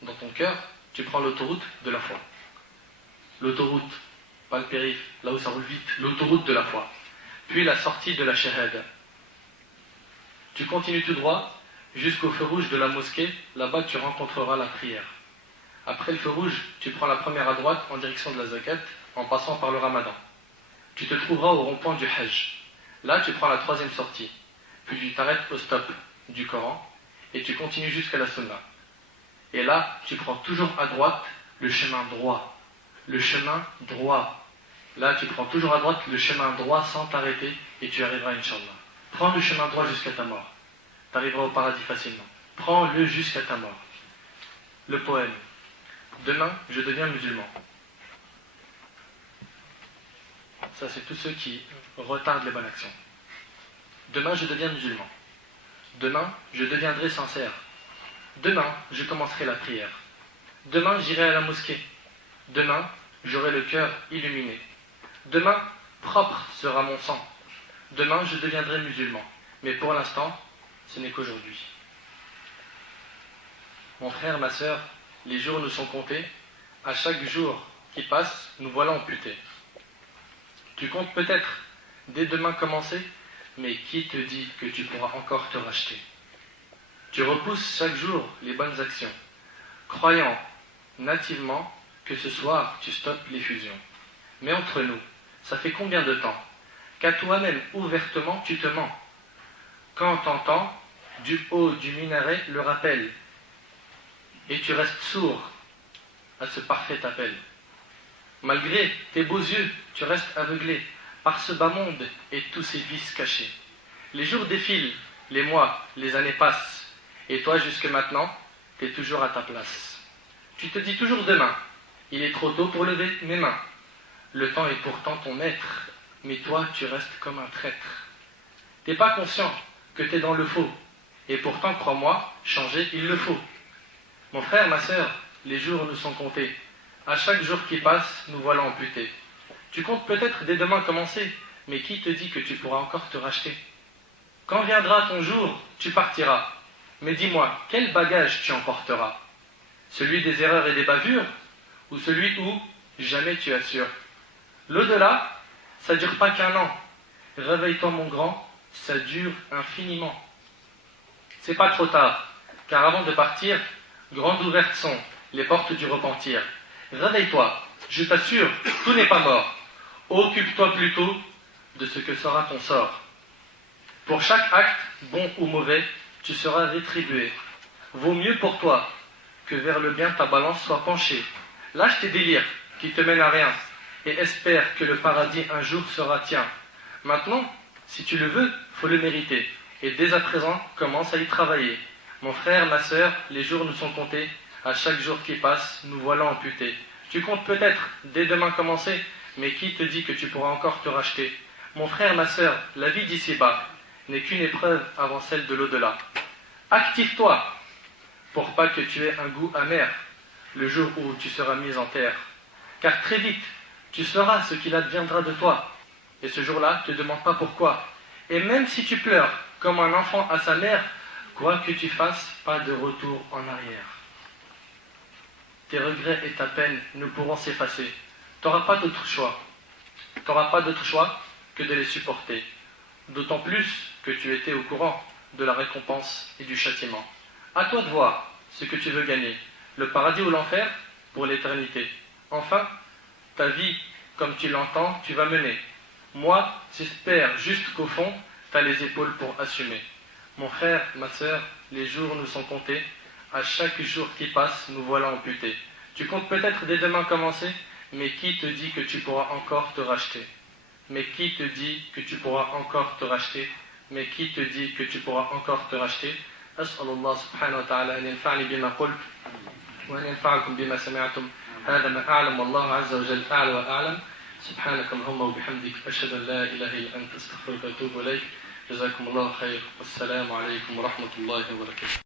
Dans ton cœur, tu prends l'autoroute de la foi. l'autoroute, pas le périph', là où ça roule vite, l'autoroute de la foi. Puis la sortie de la shahada. Tu continues tout droit jusqu'au feu rouge de la mosquée, là-bas tu rencontreras la prière. Après le feu rouge, tu prends la première à droite en direction de la zakat, en passant par le ramadan. Tu te trouveras au rond-point du hajj. Là tu prends la troisième sortie, puis tu t'arrêtes au stop du Coran, et tu continues jusqu'à la sunna. Et là, tu prends toujours à droite le chemin droit. Le chemin droit. Là, tu prends toujours à droite le chemin droit sans t'arrêter et tu arriveras, Inch'Allah. Prends le chemin droit jusqu'à ta mort. Tu arriveras au paradis facilement. Prends-le jusqu'à ta mort. Le poème. Demain, je deviens musulman. Ça, c'est tous ceux qui retardent les bonnes actions. Demain, je deviens musulman. Demain, je deviendrai sincère. Demain, je commencerai la prière. Demain, j'irai à la mosquée. Demain, j'aurai le cœur illuminé. Demain, propre sera mon sang. Demain, je deviendrai musulman. Mais pour l'instant, ce n'est qu'aujourd'hui. Mon frère, ma sœur, les jours nous sont comptés. À chaque jour qui passe, nous voilà amputés. Tu comptes peut-être dès demain commencer, mais qui te dit que tu pourras encore te racheter? Tu repousses chaque jour les bonnes actions, croyant nativement que ce soir tu stoppes les fusions. Mais entre nous, ça fait combien de temps qu'à toi-même ouvertement tu te mens? Quand t'entends du haut du minaret le rappel, et tu restes sourd à ce parfait appel. Malgré tes beaux yeux, tu restes aveuglé par ce bas monde et tous ses vices cachés. Les jours défilent, les mois, les années passent, et toi jusque maintenant, t'es toujours à ta place. Tu te dis toujours demain, il est trop tôt pour lever mes mains. Le temps est pourtant ton maître, mais toi tu restes comme un traître. T'es pas conscient que t'es dans le faux, et pourtant crois-moi, changer il le faut. Mon frère, ma sœur, les jours nous sont comptés. À chaque jour qui passe, nous voilà amputés. Tu comptes peut-être dès demain commencer, mais qui te dit que tu pourras encore te racheter? Quand viendra ton jour, tu partiras. Mais dis-moi, quel bagage tu emporteras? Celui des erreurs et des bavures, ou celui où jamais tu assures? L'au-delà, ça dure pas qu'un an. Réveille-toi mon grand, ça dure infiniment. C'est pas trop tard, car avant de partir, grandes ouvertes sont les portes du repentir. Réveille-toi, je t'assure, tout n'est pas mort. Occupe-toi plutôt de ce que sera ton sort. Pour chaque acte, bon ou mauvais, tu seras rétribué. Vaut mieux pour toi que vers le bien ta balance soit penchée. Lâche tes délires qui te mènent à rien et espère que le paradis un jour sera tien. Maintenant, si tu le veux, faut le mériter. Et dès à présent, commence à y travailler. Mon frère, ma sœur, les jours nous sont comptés. À chaque jour qui passe, nous voilà amputés. Tu comptes peut-être dès demain commencer, mais qui te dit que tu pourras encore te racheter? Mon frère, ma sœur, la vie d'ici-bas n'est qu'une épreuve avant celle de l'au-delà. Active-toi pour pas que tu aies un goût amer le jour où tu seras mis en terre. Car très vite, tu sauras ce qu'il adviendra de toi. Et ce jour-là, ne te demande pas pourquoi. Et même si tu pleures comme un enfant à sa mère, quoi que tu fasses, pas de retour en arrière. Tes regrets et ta peine ne pourront s'effacer. Tu n'auras pas d'autre choix. Tu n'auras pas d'autre choix que de les supporter. D'autant plus que tu étais au courant de la récompense et du châtiment. À toi de voir ce que tu veux gagner, le paradis ou l'enfer pour l'éternité. Enfin, ta vie, comme tu l'entends, tu vas mener. Moi, j'espère juste qu'au fond, tu as les épaules pour assumer. Mon frère, ma sœur, les jours nous sont comptés. À chaque jour qui passe, nous voilà amputés. Tu comptes peut-être dès demain commencer, mais qui te dit que tu pourras encore te racheter? Mais qui te dit que tu pourras encore te racheter? Mais qui te dit que tu pourras encore te racheter? أسأل الله سبحانه وتعالى أن ينفعني بما قلت وأن ينفعكم بما سمعتم. هذا ما أعلم والله عز وجل أعلى وأعلم. سبحانك اللهم وبحمدك أشهد أن لا إله إلا أنت أستغفرك وأتوب إليك. جزاكم الله خير والسلام عليكم ورحمة الله وبركاته.